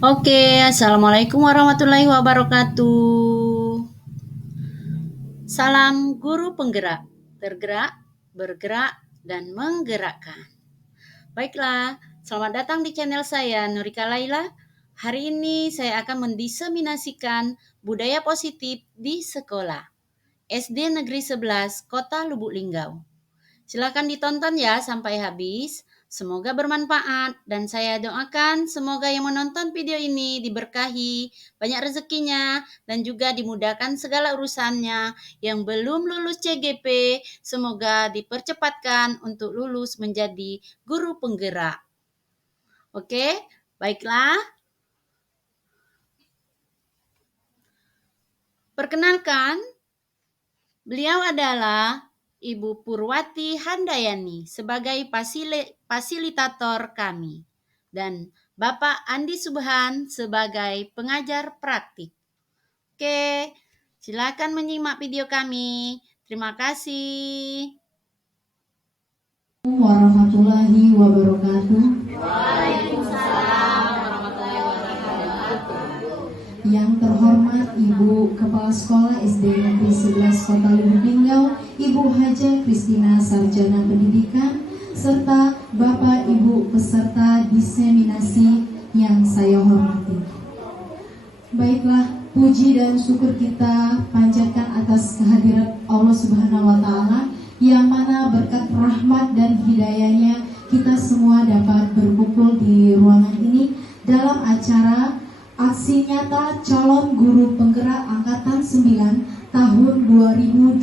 Oke, Assalamualaikum warahmatullahi wabarakatuh. Salam guru penggerak, tergerak, bergerak, dan menggerakkan. Baiklah, selamat datang di channel saya, Nurika Laila. Hari ini saya akan mendiseminasikan budaya positif di sekolah. SD Negeri 11, Kota Lubuk Linggau. Silakan ditonton ya sampai habis. Semoga bermanfaat dan saya doakan semoga yang menonton video ini diberkahi, banyak rezekinya dan juga dimudahkan segala urusannya. Yang belum lulus CGP, semoga dipercepatkan untuk lulus menjadi guru penggerak. Oke, baiklah. Perkenalkan, beliau adalah Ibu Purwati Handayani sebagai fasilitator kami dan Bapak Andi Subhan sebagai pengajar praktik. Oke, silakan menyimak video kami. Terima kasih. Warahmatullahi wabarakatuh. Waalaikumsalam warahmatullahi wabarakatuh. Yang terhormat Ibu Kepala Sekolah SD Negeri 11 Kota Lubuk Linggau, Ibu Haja Kristina Sarjana Pendidikan, serta Bapak Ibu peserta diseminasi yang saya hormati. Baiklah, puji dan syukur kita panjatkan atas kehadirat Allah Subhanahu wa Ta'ala, yang mana berkat rahmat dan hidayahnya kita semua dapat berkumpul di ruangan ini dalam acara aksi nyata calon guru penggerak angkatan 9 tahun 2023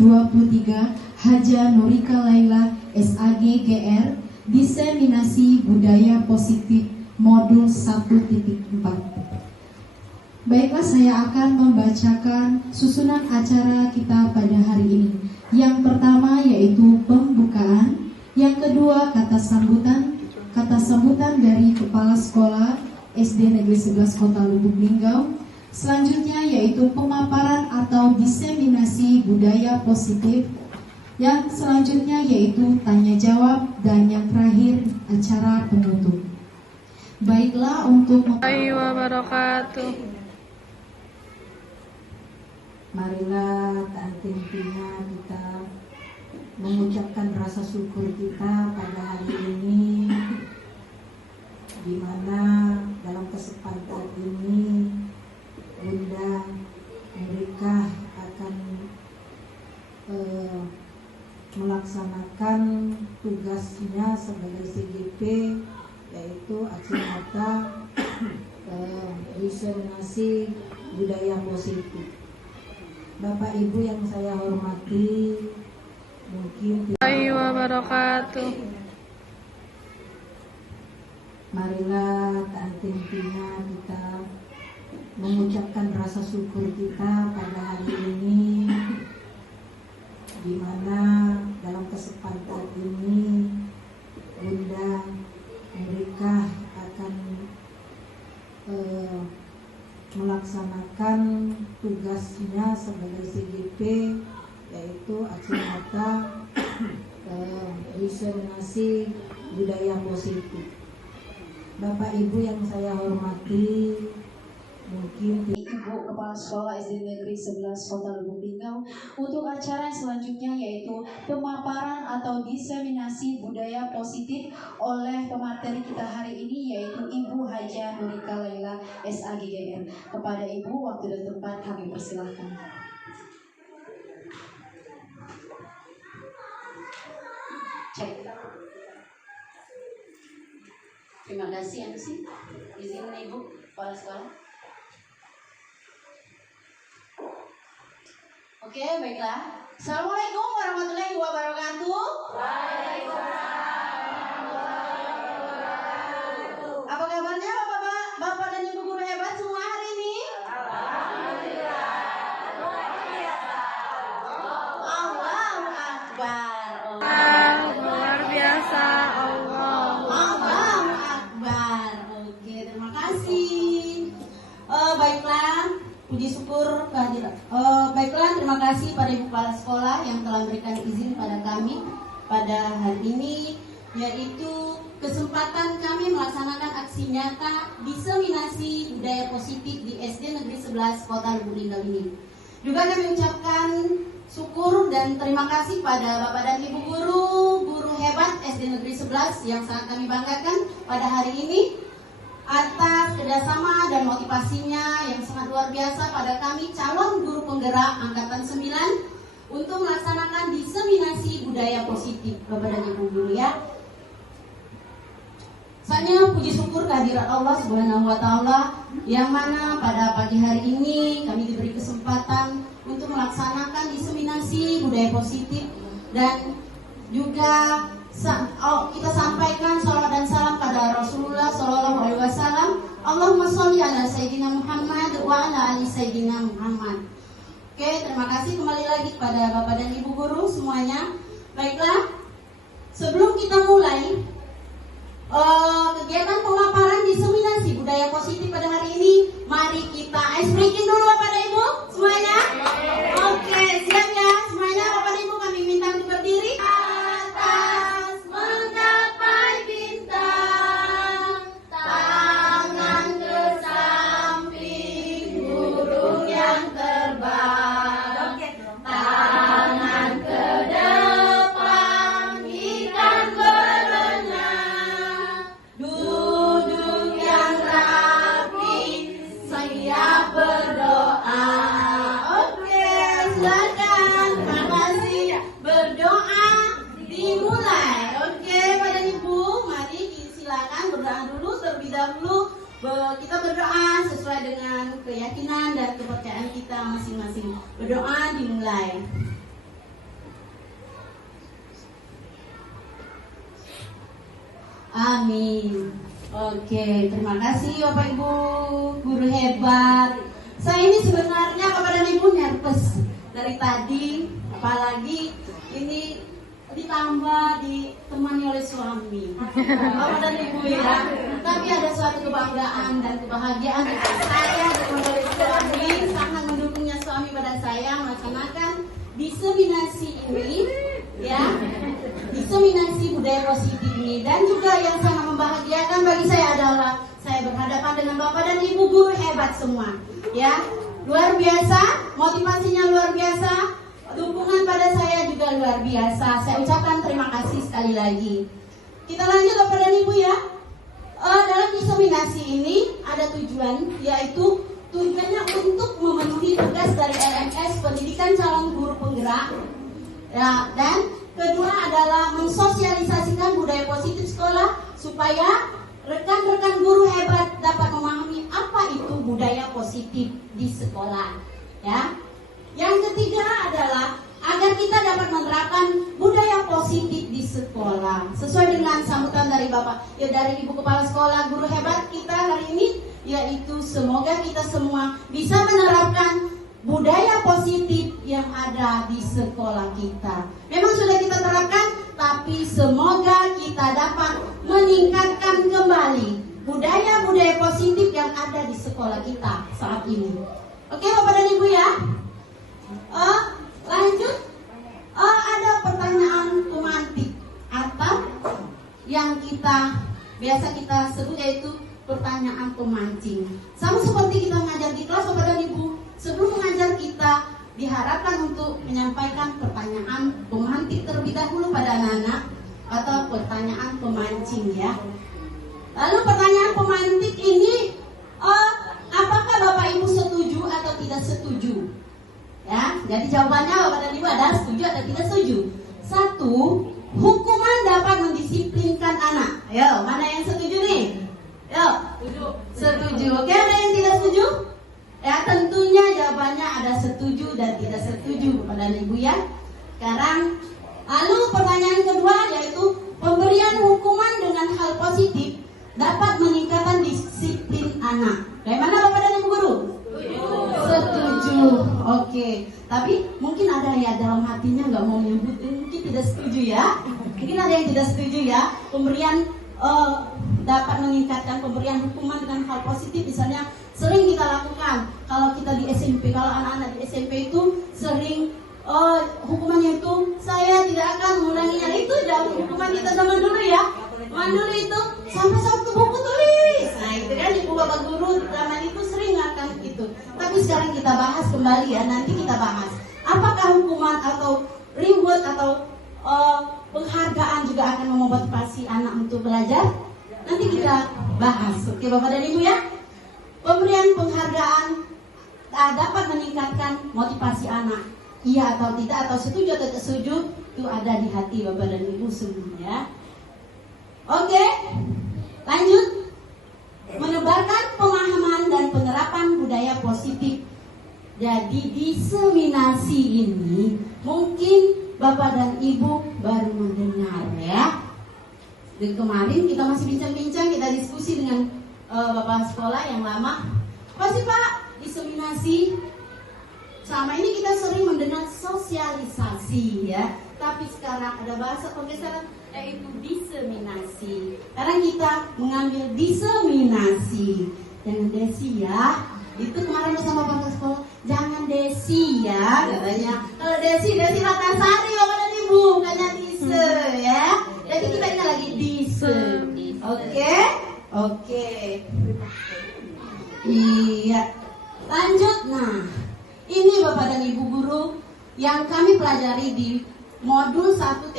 Haja Nurika Laila SAG GR, diseminasi budaya positif modul 1.4. Baiklah, saya akan membacakan susunan acara kita pada hari ini. Yang pertama yaitu pembukaan, yang kedua kata sambutan dari Kepala Sekolah SD Negeri 11 Kota Lubuk Linggau. Selanjutnya yaitu pemaparan atau diseminasi budaya positif. Yang selanjutnya yaitu tanya jawab, dan yang terakhir acara penutup. Baiklah, untuk wabarakatuh. marilah intinya kita mengucapkan rasa syukur kita pada hari ini, di mana dalam kesempatan ini Bunda Nurika akan melaksanakan tugasnya sebagai CGP, yaitu aksi nyata diseminasi budaya positif. Bapak Ibu yang saya hormati, mungkin wabarakatuh. marilah intinya kita mengucapkan rasa syukur kita pada hari ini, di mana dalam kesempatan ini Bunda Nurika akan melaksanakan tugasnya sebagai CGP, yaitu aksi nyata diseminasi budaya positif. Bapak Ibu yang saya hormati, mungkin Ibu Kepala Sekolah SD Negeri 11 Kota Lubuk Linggau, untuk acara selanjutnya yaitu pemaparan atau diseminasi budaya positif oleh pemateri kita hari ini, yaitu Ibu Haja Nurika Laila SAG GR. Kepada Ibu, waktu dan tempat kami persilahkan. Cek. Terima kasih MC. Izin Ibu Kepala Sekolah. Oke, baiklah. Assalamualaikum warahmatullahi wabarakatuh. Apa kabarnya Bapak dan Ibu guru hebat semua hari ini? Allahu Akbar. Luar biasa, Allah. Allahu Akbar. Oke, terima kasih. Baiklah, puji syukur kehadiran. Baiklah, terima kasih pada Ibu Kepala Sekolah yang telah memberikan izin pada kami pada hari ini, yaitu kesempatan kami melaksanakan aksi nyata diseminasi budaya positif di SD Negeri 11 Kota Lubuk Linggau ini. Juga kami ucapkan syukur dan terima kasih pada Bapak dan Ibu guru hebat SD Negeri 11 yang sangat kami banggakan pada hari ini atas kerjasama dan motivasinya yang sangat luar biasa pada kami calon guru penggerak Angkatan 9 untuk melaksanakan diseminasi budaya positif Bapak dan Ibu guru ya. Saya puji syukur kehadirat Allah Subhanahu wa taala yang mana pada pagi hari ini kami diberi kesempatan untuk melaksanakan diseminasi budaya positif dan juga kita sampaikan salawat dan salam pada Rasulullah sallallahu alaihi wasallam. Allahumma sholli ala sayyidina Muhammad wa ala ali sayyidina Muhammad. Oke, terima kasih kembali lagi kepada Bapak dan Ibu guru semuanya. Baiklah, sebelum kita mulai kegiatan pemaparan diseminasi budaya positif pada hari ini, mari kita ice breaking dulu Bapak dan Ibu semuanya. Oke, siap ya semuanya Bapak dan Ibu, kami minta untuk berdiri. Atas menggapai bintang, tangan ke samping burung yang terbang, tangan ke depan ikan berenang, duduk yang rapi siap berdoa. Oke, silakan. Terima kasih. Berdoa dimulai. Oke, Bapak Ibu, mari silakan berdoa dulu terlebih dahulu. Kita berdoa sesuai dengan keyakinan dan kepercayaan kita masing-masing. Berdoa dimulai. Amin. Oke, terima kasih Bapak Ibu guru hebat. Saya ini sebenarnya Bapak dan Ibu nervous dari tadi, apalagi ini ditambah ditemani oleh suami Bapak dan Ibu ya. Tapi ada suatu kebanggaan dan kebahagiaan saya ditemani oleh suami, sangat mendukungnya suami pada saya melaksanakan diseminasi ini ya, diseminasi budaya positif ini. Dan juga yang sangat membahagiakan bagi saya adalah saya berhadapan dengan Bapak dan Ibu guru hebat semua ya, luar biasa, motivasinya luar biasa, dukungan pada saya juga luar biasa. Saya ucapkan terima kasih sekali lagi. Kita lanjut Bapak dan Ibu ya. Dalam diseminasi ini ada tujuan, yaitu tujuannya untuk memenuhi tugas dari LMS Pendidikan Calon Guru Penggerak ya, dan kedua adalah mensosialisasikan budaya positif sekolah supaya rekan-rekan guru hebat dapat memahami apa itu budaya positif di sekolah ya. Yang ketiga adalah agar kita dapat menerapkan budaya positif di sekolah sesuai dengan sambutan dari Bapak ya, dari Ibu Kepala Sekolah guru hebat kita hari ini, yaitu semoga kita semua bisa menerapkan budaya positif yang ada di sekolah kita. Memang sudah kita terapkan, tapi semoga kita dapat meningkatkan kembali budaya-budaya positif yang ada di sekolah kita saat ini. Oke Bapak dan Ibu ya. Lanjut, ada pertanyaan pemantik atau yang biasa kita sebut yaitu pertanyaan pemancing. Sama seperti kita mengajar di kelas Bapak dan Ibu, sebelum mengajar kita diharapkan untuk menyampaikan pertanyaan pemantik terlebih dahulu pada anak-anak atau pertanyaan pemancing ya. Lalu pertanyaan pemantik ini, apakah Bapak Ibu setuju atau tidak setuju? Ya, jadi jawabannya Bapak dan Ibu adalah setuju atau tidak setuju. 1. Hukuman dapat mendisiplinkan anak. Ayo, mana yang setuju nih? Yo, setuju. Oke, ada yang tidak setuju? Ya, tentunya jawabannya ada setuju dan tidak setuju Bapak dan Ibu ya. Sekarang, lalu pertanyaan kedua yaitu pemberian hukuman dengan hal positif dapat meningkatkan disiplin anak. Bagaimana Bapak dan Ibu guru? Setuju. Oke. Tapi mungkin ada yang dalam hatinya nggak mau menyebut, mungkin tidak setuju ya. Mungkin ada yang tidak setuju ya. Pemberian dapat meningkatkan pemberian hukuman dengan hal positif, misalnya sering kita lakukan kalau kita di SMP, kalau anak-anak di SMP itu sering hukumannya itu saya tidak akan mengulanginya. Itu jauh hukuman kita zaman dulu ya. Mandul itu sampai satu buku tulis. Nah itu kan ibu bapak guru zaman itu sering akan gitu. Tapi sekarang kita bahas kembali ya, nanti kita bahas. Apakah hukuman atau reward atau penghargaan juga akan memotivasi anak untuk belajar? Nanti kita bahas. Oke bapak dan ibu ya. Pemberian penghargaan dapat meningkatkan motivasi anak. Iya atau tidak, atau setuju atau tidak setuju, itu ada di hati bapak dan ibu semua ya. Oke, lanjut. Menebarkan pemahaman dan penerapan budaya positif. Jadi diseminasi ini mungkin bapak dan ibu baru mendengar ya. Dan kemarin kita masih bincang-bincang, kita diskusi dengan bapak sekolah yang lama. Pasti pak, diseminasi. Selama ini kita sering mendengar sosialisasi ya. Tapi sekarang ada bahasa penggeseran yaitu diseminasi. Karena kita mengambil diseminasi. Jangan desi ya. Itu kemarin bersama bapak sekolah. Jangan desi ya katanya. Kalau desi Ratnasari bapak dan ibu, bukannya dise ya. Jadi kita ingat lagi dise. Oke. Iya. Lanjut. Nah, ini bapak dan ibu guru yang kami pelajari di modul 1.4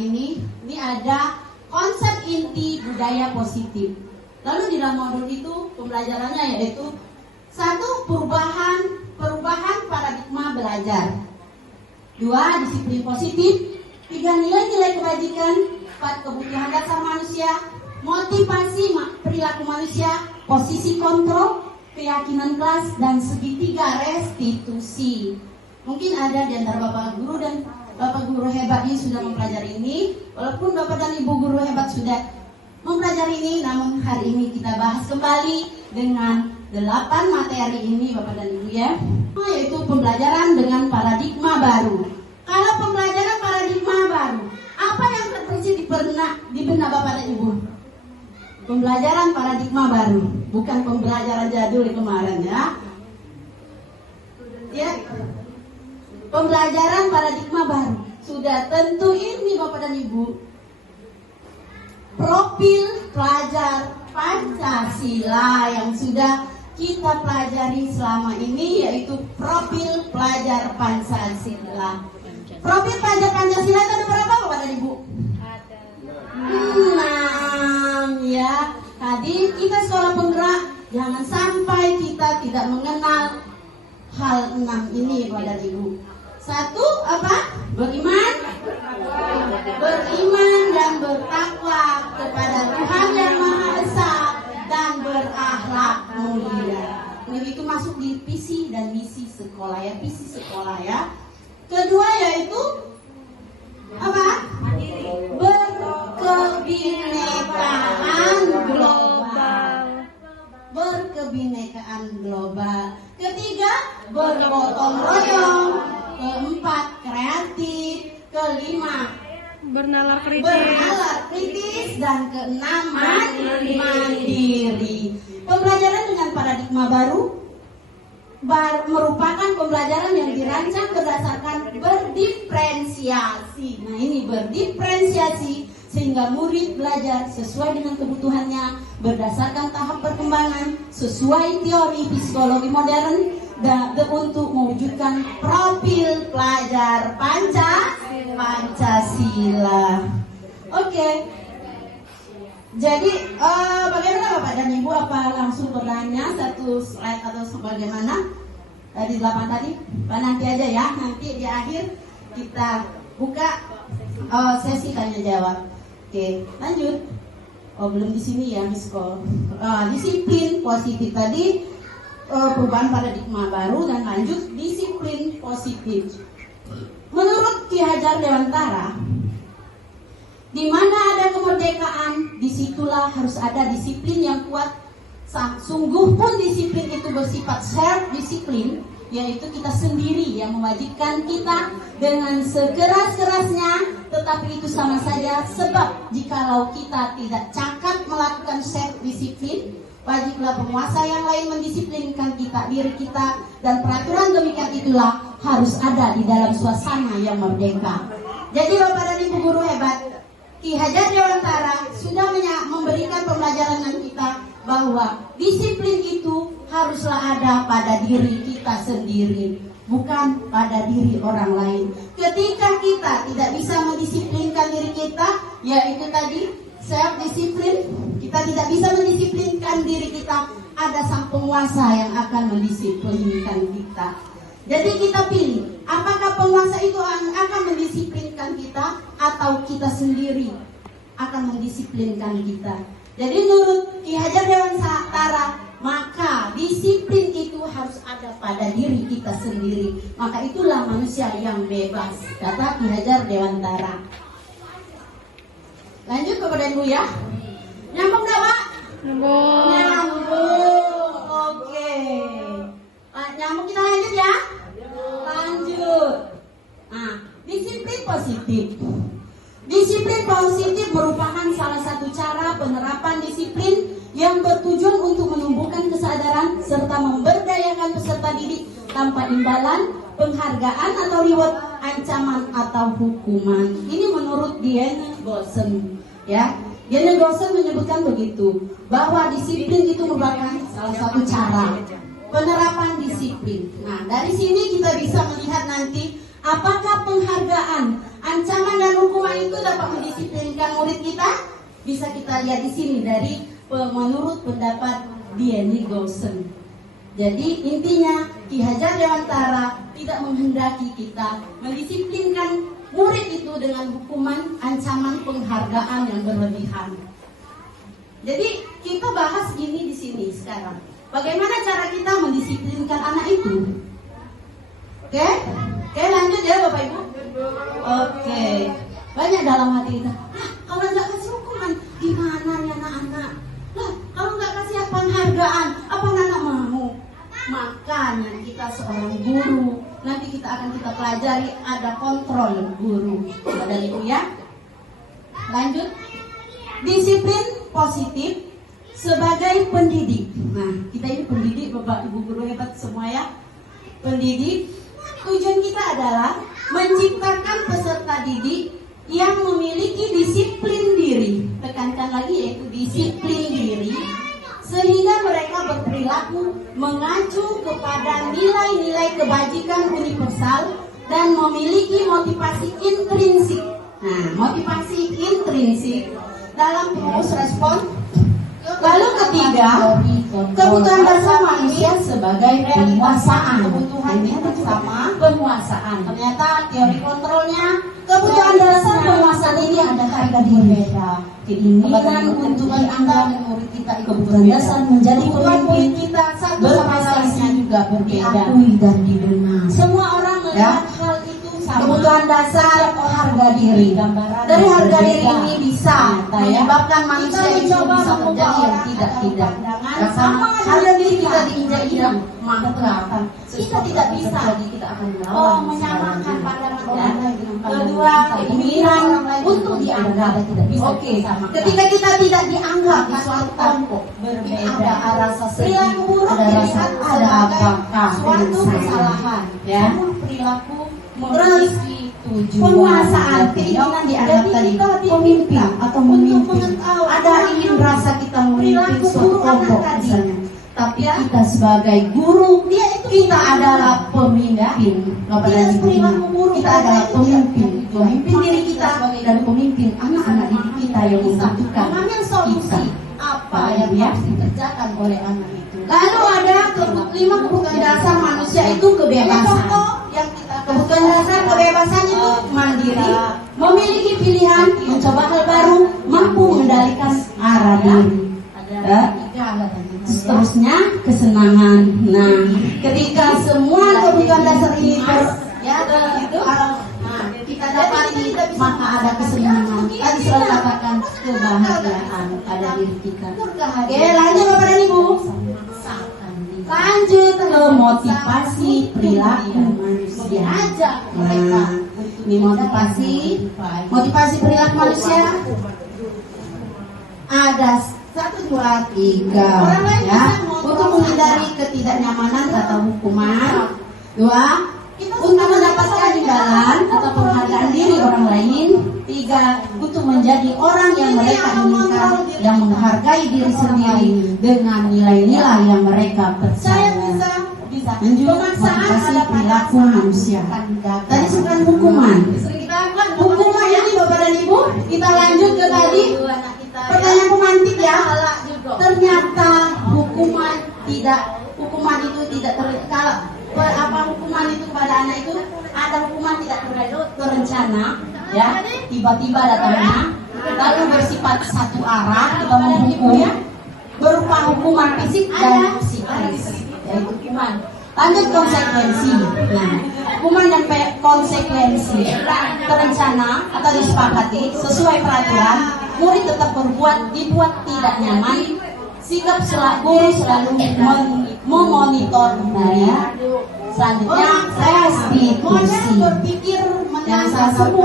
ini ada konsep inti budaya positif. Lalu di dalam modul itu pembelajarannya yaitu 1. Perubahan paradigma belajar. 2. Disiplin positif. 3. Nilai-nilai kebajikan. 4. Kebutuhan dasar manusia. Motivasi perilaku manusia. Posisi kontrol, keyakinan kelas, dan segitiga restitusi. Mungkin ada di antara bapak guru dan bapak guru hebat ini sudah mempelajari ini. Walaupun bapak dan ibu guru hebat sudah mempelajari ini, namun hari ini kita bahas kembali dengan 8 materi ini bapak dan ibu ya, yaitu pembelajaran dengan paradigma baru. Kalau pembelajaran paradigma baru, apa yang terbersih di benak bapak dan ibu? Pembelajaran paradigma baru, bukan pembelajaran jadul kemarin ya. Ya, pembelajaran paradigma baru. Sudah tentu ini bapak dan ibu. Profil pelajar Pancasila yang sudah kita pelajari selama ini yaitu profil pelajar Pancasila. Profil pelajar Pancasila itu ada berapa bapak dan ibu? Ada 6 ya. Tadi kita sekolah penggerak, jangan sampai kita tidak mengenal hal 6 ini bapak dan ibu. 1 apa? Beriman dan bertakwa kepada Tuhan yang Maha Esa dan berakhlak mulia. Itu masuk di visi dan misi sekolah ya, visi sekolah ya. Kedua yaitu apa? Berkebinekaan global. Berkebinekaan global. Ketiga, bergotong royong. Keempat, kreatif. Kelima, Bernalar kritis. Dan keenam, mandiri. Pembelajaran dengan paradigma baru merupakan pembelajaran yang dirancang berdasarkan berdiferensiasi. Nah ini berdiferensiasi sehingga murid belajar sesuai dengan kebutuhannya berdasarkan tahap perkembangan sesuai teori psikologi modern untuk mewujudkan profil pelajar Pancasila. Oke. Jadi bagaimana Bapak dan Ibu, apa langsung bertanya satu slide atau sebagaimana dari 8 tadi? Nanti aja ya, nanti di akhir kita buka sesi tanya jawab. Oke, lanjut. Belum di sini ya, Miss Cole. Disiplin positif tadi, perubahan paradigma baru, dan lanjut disiplin positif. Menurut Ki Hajar Dewantara, di mana ada kemerdekaan, disitulah harus ada disiplin yang kuat. Sungguh pun disiplin itu bersifat self-disiplin, yaitu kita sendiri yang mewajibkan kita dengan sekeras-kerasnya, tetapi itu sama saja, sebab jikalau kita tidak cakap melakukan self-disiplin, wajiblah penguasa yang lain mendisiplinkan diri kita, dan peraturan demikian itulah harus ada di dalam suasana yang merdeka. Jadi Bapak dan Ibu guru hebat, Ki Hajar Dewantara sudah memberikan pembelajaran dengan kita bahwa disiplin itu haruslah ada pada diri kita sendiri, bukan pada diri orang lain. Ketika kita tidak bisa mendisiplinkan diri kita, yaitu tadi self disiplin, kita tidak bisa mendisiplinkan diri kita, ada sang penguasa yang akan mendisiplinkan kita. Jadi kita pilih, apakah penguasa itu akan mendisiplinkan kita atau kita sendiri akan mendisiplinkan kita. Jadi menurut Ki Hajar Dewantara, maka disiplin itu harus ada pada diri kita sendiri. Maka itulah manusia yang bebas, kata Ki Hajar Dewantara. Lanjut kepada Ibu ya. Nyambung gak Pak? Nyambung. Oke. Nyambung, kita lanjut ya. Lanjut. Nah, disiplin positif. Disiplin positif merupakan salah satu cara penerapan disiplin yang bertujuan untuk menumbuhkan kesadaran serta memberdayakan peserta didik tanpa imbalan, penghargaan atau reward, ancaman atau hukuman. Ini menurut Diane Golson, ya. Diane Golson menyebutkan begitu, bahwa disiplin itu merupakan salah satu cara penerapan disiplin. Nah, dari sini kita bisa melihat nanti apakah penghargaan, ancaman dan hukuman itu dapat mendisiplinkan murid kita? Bisa kita lihat di sini dari menurut pendapat Diane Golson. Jadi intinya Ki Hajar Dewantara tidak menghendaki kita mendisiplinkan murid itu dengan hukuman, ancaman, penghargaan yang berlebihan. Jadi kita bahas ini di sini sekarang. Bagaimana cara kita mendisiplinkan anak itu? Oke? Oke, lanjut ya Bapak Ibu. Oke. Banyak dalam hati kita, kalau nggak kasih hukuman, gimana nih anak-anak? Lah, kalau nggak kasih penghargaan, apa anak mau? Makanya kita seorang guru, nanti kita akan pelajari ada kontrol guru. Ada Ibu ya. Lanjut. Disiplin positif sebagai pendidik. Nah, kita ini pendidik, Bapak Ibu guru hebat semua ya. Pendidik. Tujuan kita adalah menciptakan peserta didik yang memiliki disiplin diri. Tekankan lagi, yaitu disiplin diri, sehingga mereka berperilaku mengacu kepada nilai-nilai kebajikan universal dan memiliki motivasi intrinsik. Nah, motivasi intrinsik dalam proses respon. Lalu ketiga, kebutuhan dasar manusia sebagai penguasaan. Kebutuhan kita sama penguasaan. Ternyata teori kontrolnya, kebutuhan dasar penguasaan ini ada harga diri. Keinginan untuk dianggap murid kita, kebutuhan dasar menjadi pemimpin kita berprestasi juga berbeda, diakui dan didengar. Semua orang melihat hal itu sama. Kebutuhan dasar harga diri. Dari harga diri ini bisa menyebabkan manusia itu bisa menjadi yang tidak. Sama harga diri kita diinjak-injak, maka kita tidak bisa. Kita akan menyamakan pandangan orang lain. Kedua, keinginan untuk dianggap. Oke, ketika kita tidak dianggap di suatu kelompok berbeda, ada rasa sedih, ada rasa apakah suatu kesalahan, ya. Perilaku memiliki penguasaan, keinginan dianggap tadi pemimpin atau memimpin. Ada ingin rasa kita memimpin suatu kelompok misalnya. Tapi kita sebagai guru, kita adalah pemimpin. Kita adalah pemimpin. Pemimpin diri kita dan pemimpin anak-anak didik kita yang membutuhkan mengambil solusi apa yang harus dikerjakan oleh anak itu. Lalu ada kebutuhan dasar manusia itu kebebasan. Kebutuhan dasar kebebasan itu mandiri, memiliki pilihan, mencoba hal baru, mampu mengendalikan arah diri. Seterusnya kesenangan. Nah, ketika semua kebutuhan dasar ini kita dapati, maka ada kesenangan. Tadi selalu katakan kebahagiaan pada diri kita. Oke, lanjut Bapak dan Ibu. Lanjut ke motivasi perilaku manusia. Nah, ini motivasi perilaku manusia. Ada 1, 2, 3 ya, untuk menghindari ketidaknyamanan atau hukuman. 2, untuk mendapatkan imbalan atau penghargaan diri orang lain. 3, ketiga, untuk menjadi orang yang mereka inginkan, yang menghargai diri sendiri dengan nilai-nilai yang mereka percaya. Lanjut, motivasi perilaku manusia. Tadi sekarang hukuman. Hukuman ini Bapak dan Ibu, kita lanjut ke tadi pertanyaan pemantik ya. Ternyata hukuman itu tidak hukuman itu pada anak itu ada hukuman tidak terencana ya, tiba-tiba datangnya, lalu bersifat satu arah, kita menghukum berupa hukuman fisik dan psikis, yaitu hukuman. Lanjut konsekuensi. Nah, hukuman dan konsekuensi terencana atau disepakati sesuai peraturan. Murid tetap dibuat tidak nyaman. Sikap guru selalu memonitor daya. Selanjutnya restitusi. Yang salah satu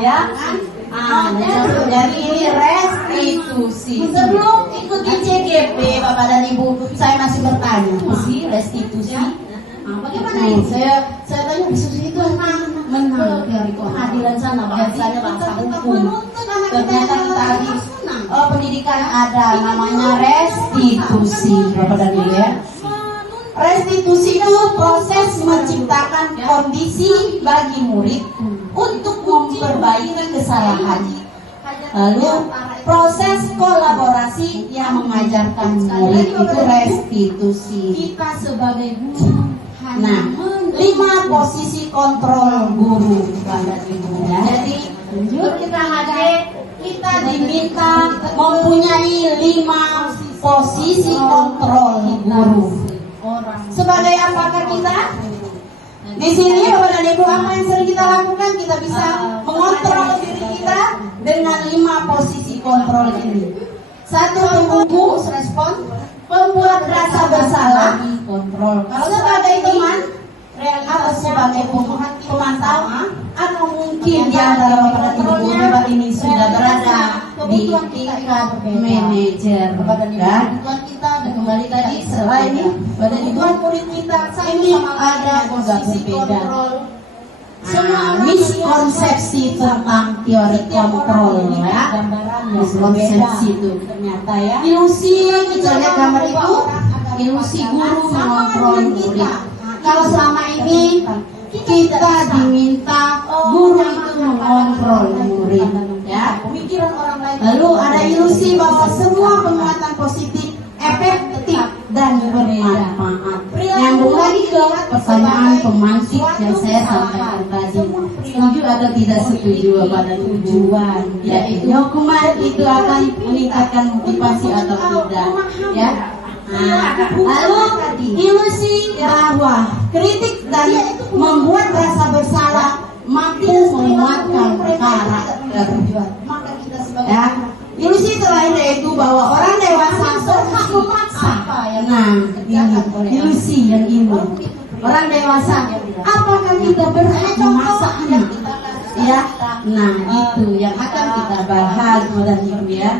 ya. Jadi ini restitusi. Sebelum ikuti CGP Bapak dan Ibu, saya masih bertanya, sih restitusi. Bagaimana ini? Saya tanya restitusi itu menang teori pengadilan sana, biasanya bahasa hukum. Ternyata kita harus pendidikan ada namanya restitusi Bapak dan Ibu ya. Restitusi itu proses menciptakan kondisi bagi murid untuk memperbaiki kesalahan. Lalu proses kolaborasi yang mengajarkan murid itu restitusi. Kita sebagai guru. Nah, 5 posisi kontrol guru Bapak dan Ibu ya. Jadi kita diminta mempunyai 5 posisi kontrol guru. Sebagai apakah kita? Di sini Bapak dan Ibu, apa yang sering kita lakukan? Kita bisa mengontrol diri kita dengan 5 posisi kontrol ini. 1, pembungkus respon, pembuat rasa bersalah, kontrol. Kalau sebagai teman, atau sebagai pemantau, atau mungkin di antara Bapak dan Ibu Bapak ini sudah berada di tingkat manajer. Bapak dan Ibu kita kembali tadi selain ini, Bapak dan Ibu murid kita ini ada posisi kontrol. Miskonsepsi tentang teori kontrol ya, miskonsepsi itu ternyata ya, ilusi. Kita lihat gambar itu, ilusi guru mengontrol murid. Kalau selama ini kita diminta guru itu mengontrol murid ya, pemikiran orang lain. Lalu ada ilusi bahwa semua penguatan positif efektif dan bermanfaat. Nyambung lagi ke pertanyaan pemantik yang saya sampaikan tadi, setuju atau tidak setuju Bapak dan tujuan yaitu hukuman itu akan meningkatkan motivasi atau tidak ya. Nah, lalu ilusi bahwa kritik dan membuat rasa bersalah mampu menguatkan karakter. Maka kita sebagai ilusi selain itu bahwa orang dewasa berhak memaksa. Nah, ini ilusi yang ini. Orang dewasa, apakah kita berhak memaksa ini? Ya, nah itu yang akan kita bahas dan Ibu ya.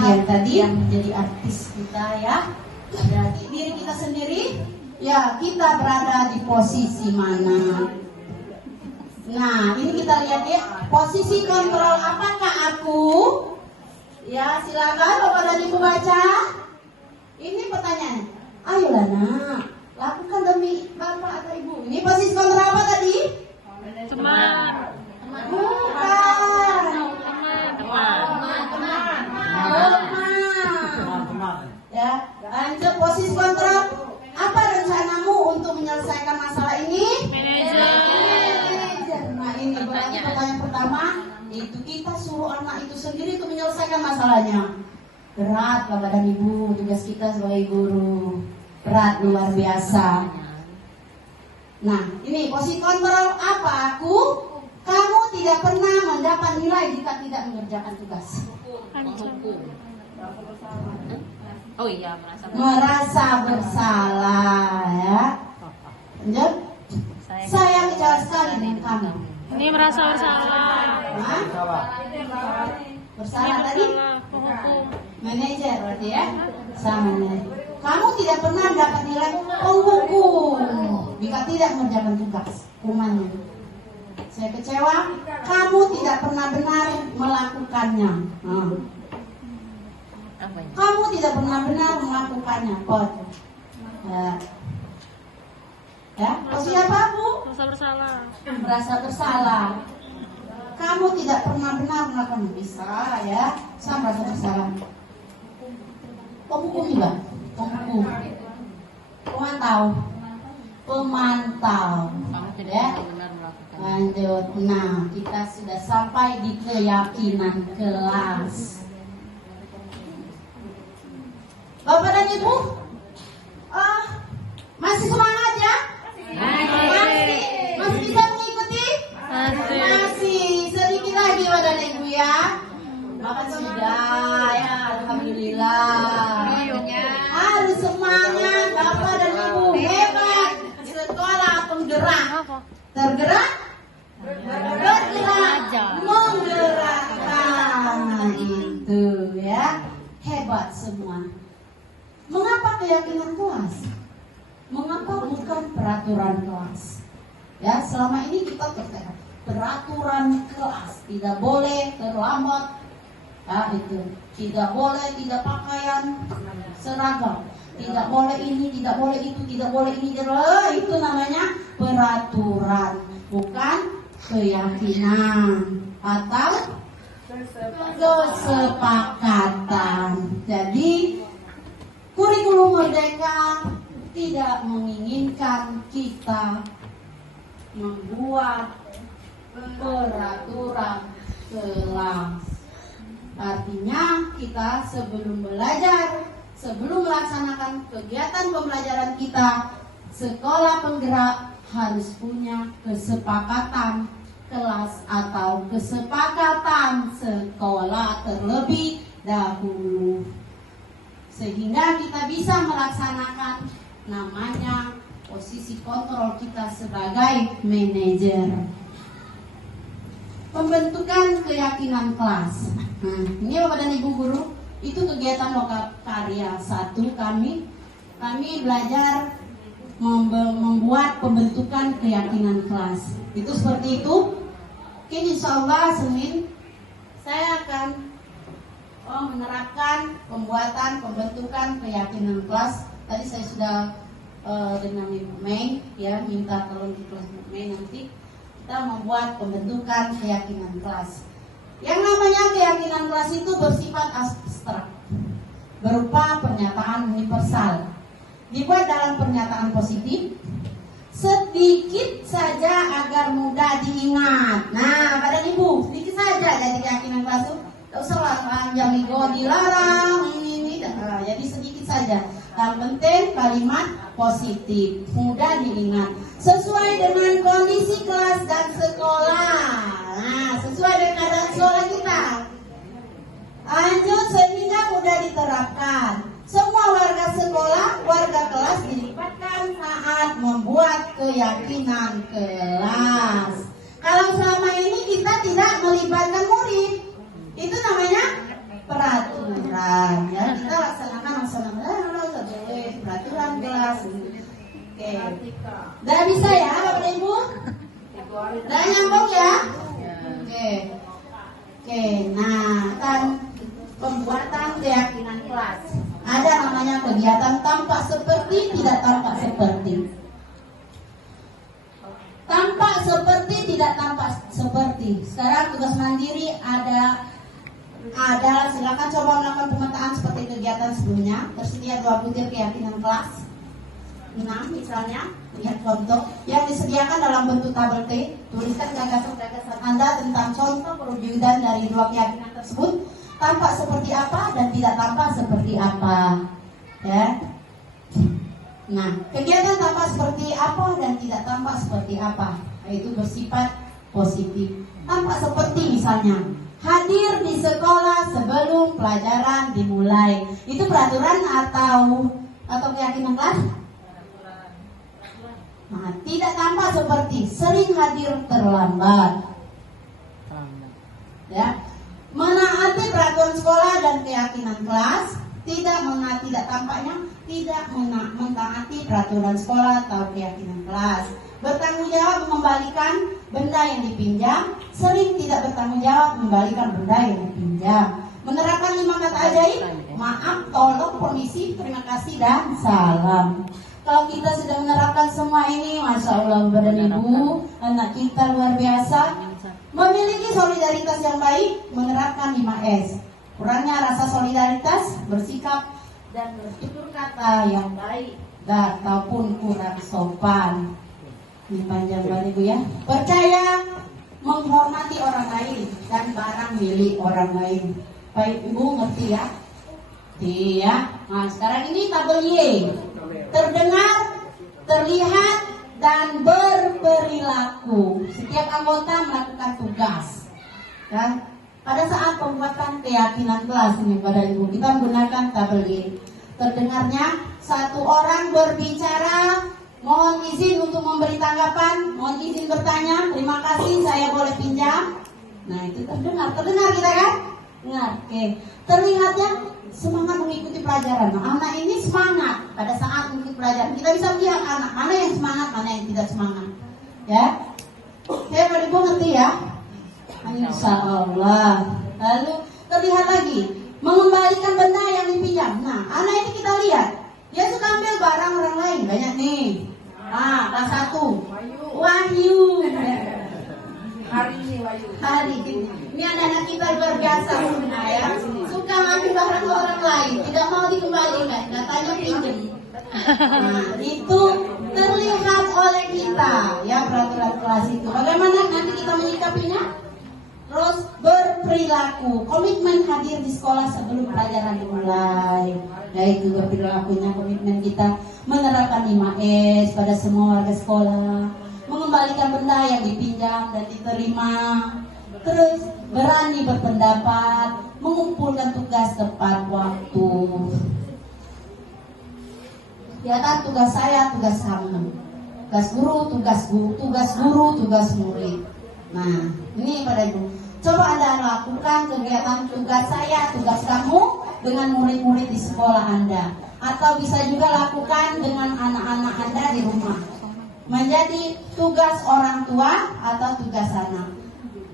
Yang tadi yang menjadi artis kita ya. Berarti diri kita sendiri, ya kita berada di posisi mana? Nah, ini kita lihat ya, posisi kontrol apakah aku? Ya, silakan Bapak dan Ibu baca. Ini pertanyaan. Ayolah nak, lakukan demi Bapak atau Ibu. Ini posisi kontrol apa tadi? Teman. Bukan. Ya, lanjut posisi kontrol. Apa rencanamu untuk menyelesaikan masalah ini? Manajer. Nah, ini berarti pertanyaan pertama itu kita suruh anak itu sendiri untuk menyelesaikan masalahnya. Berat Bapak dan Ibu, tugas kita sebagai guru. Berat luar biasa. Nah, ini posisi kontrol apa aku? Kamu tidak pernah mendapat nilai jika tidak mengerjakan tugas. Oh iya, merasa bersalah ya. Lanjut. Saya bicara sekali dengan kamu. Ini merasa bersalah. Hah? Bersalah tadi? Penghukum. Manajer berarti ya. Sama nih. Kamu tidak pernah dapat nilai penghukum jika tidak mengerjakan tugas. Hukumannya. Saya kecewa, kamu tidak pernah benar melakukannya. Kamu tidak pernah benar melakukannya. Ya, siapa Bu? Merasa bersalah. Merasa bersalah. Kamu tidak pernah benar melakukan, bisa ya. Saya merasa bersalah. Penghukum juga. Penghukum. Pemantau. Ya. Lanjut. Nah, kita sudah sampai di keyakinan kelas. Bapak dan Ibu, masih semangat ya? Masih bisa mengikuti? Masih. Sedikit lagi Bapak dan Ibu ya. Bapak sudah ya, alhamdulillah. Harus semangat Bapak dan Ibu, hebat. Sekolah penggerak. Tergerak, bergerak, menggerakkan. Nah, itu ya, hebat semua. Mengapa keyakinan kelas? Mengapa bukan peraturan kelas? Ya, selama ini kita percaya peraturan kelas, tidak boleh terlambat. Ya, itu tidak boleh tidak pakaian seragam, tidak boleh ini, tidak boleh itu, tidak boleh ini. Itu namanya peraturan, bukan keyakinan atau kesepakatan. Jadi kurikulum merdeka tidak menginginkan kita membuat peraturan kelas. Artinya kita sebelum belajar, sebelum melaksanakan kegiatan pembelajaran kita, sekolah penggerak harus punya kesepakatan kelas atau kesepakatan sekolah terlebih dahulu, sehingga kita bisa melaksanakan namanya posisi kontrol kita sebagai manajer. Pembentukan keyakinan kelas. Nah, ini Bapak dan Ibu guru, itu kegiatan lokal karya 1 kami belajar membuat pembentukan keyakinan kelas. Itu seperti itu. Oke, insya Allah Senin saya akan menerapkan pembentukan keyakinan kelas. Tadi saya sudah dengan Ibu Mei ya, minta tolong di kelas Ibu Mei, nanti kita membuat pembentukan keyakinan kelas. Yang namanya keyakinan kelas itu bersifat abstrak, berupa pernyataan universal, dibuat dalam pernyataan positif, sedikit saja agar mudah diingat. Nah, Bapak Ibu, sedikit saja jadi keyakinan kelas itu, tidak usah panjang dilarang ini. Nah, jadi sedikit saja. Yang penting kalimat positif, mudah diingat, sesuai dengan kondisi kelas dan sekolah. Nah, sesuai dengan keadaan sekolah kita. Lanjut, sehingga mudah diterapkan. Semua warga sekolah, warga kelas dilibatkan saat membuat keyakinan kelas. Kalau selama ini kita tidak melibatkan murid, itu namanya peraturan. Ya, kita laksanakan peraturan kelas. Oke. Udah bisa ya Bapak Ibu? Udah nyambung ya? Oke. Nah, kan pembuatan keyakinan kelas. Ada namanya kegiatan tampak seperti, tidak tampak seperti. Tampak seperti, tidak tampak seperti. Sekarang tugas mandiri ada silakan coba melakukan pemetaan seperti kegiatan sebelumnya. Tersedia 2 butir keyakinan kelas 6 misalnya, lihat contoh yang disediakan dalam bentuk tabel T. Tuliskan gagasan-gagasan Anda tentang contoh perwujudan dari 2 keyakinan tersebut. Tampak seperti apa dan tidak tampak seperti apa, ya. Nah, kegiatan tampak seperti apa dan tidak tampak seperti apa, itu bersifat positif. Tampak seperti misalnya hadir di sekolah sebelum pelajaran dimulai. Itu peraturan atau keyakinan kelas? Nah, tidak tampak seperti sering hadir terlambat. Ya, menaati peraturan sekolah dan keyakinan kelas. Tidak tampaknya tidak mentaati peraturan sekolah atau keyakinan kelas. bertanggung jawab mengembalikan benda yang dipinjam, sering tidak bertanggung jawab mengembalikan benda yang dipinjam. Menerapkan 5 kata ajaib, maaf, tolong, permisi, terima kasih, dan salam. Kalau kita sudah menerapkan semua ini, Masya Allah, Bapak dan Ibu, anak kita luar biasa. Memiliki solidaritas yang baik, menerapkan 5S. Kurangnya rasa solidaritas, bersikap dan bertutur kata yang baik, ataupun kurang sopan. Ini panjang banget Ibu ya. Percaya, menghormati orang lain dan barang milik orang lain. Baik Ibu ngerti ya? Iya. Nah sekarang ini tabel Y. Terdengar, terlihat, dan berperilaku. Setiap anggota melakukan tugas. Dan pada saat pembuatan keyakinan kelas ini pada Ibu, kita menggunakan tabel Y. Terdengarnya, satu orang berbicara, mohon izin untuk memberi tanggapan, mohon izin bertanya, terima kasih saya boleh pinjam. Nah itu terdengar kita kan? Dengar, oke. Terlihatnya semangat mengikuti pelajaran. Nah, anak ini semangat pada saat mengikuti pelajaran. Kita bisa melihat anak mana yang semangat, mana yang tidak semangat. Ya, oke, Ibu ngerti ya? Insya Allah. Lalu terlihat lagi mengembalikan benda yang dipinjam. Nah, anak ini kita lihat dia suka ambil barang orang lain. Banyak nih. Ah, kelas 1 Wahyu. Hari ini anak-anak kita luar biasa ya. Suka ngambil barang orang lain, tidak mau dikembalikan, katanya pinjam. Nah, itu terlihat oleh kita ya peraturan kelas itu. Bagaimana nanti kita menyikapinya? Terus berperilaku, komitmen hadir di sekolah sebelum pelajaran dimulai. Yaitu berperilakunya, komitmen kita menerapkan 5S pada semua warga sekolah, mengembalikan benda yang dipinjam dan diterima, terus berani berpendapat, mengumpulkan tugas tepat waktu. Ya kan, tugas saya, tugas kamu, tugas guru, tugas murid. Nah, ini pada Ibu. Coba Anda lakukan kegiatan tugas saya, tugas kamu dengan murid-murid di sekolah Anda. Atau bisa juga lakukan dengan anak-anak Anda di rumah. Menjadi tugas orang tua atau tugas anak.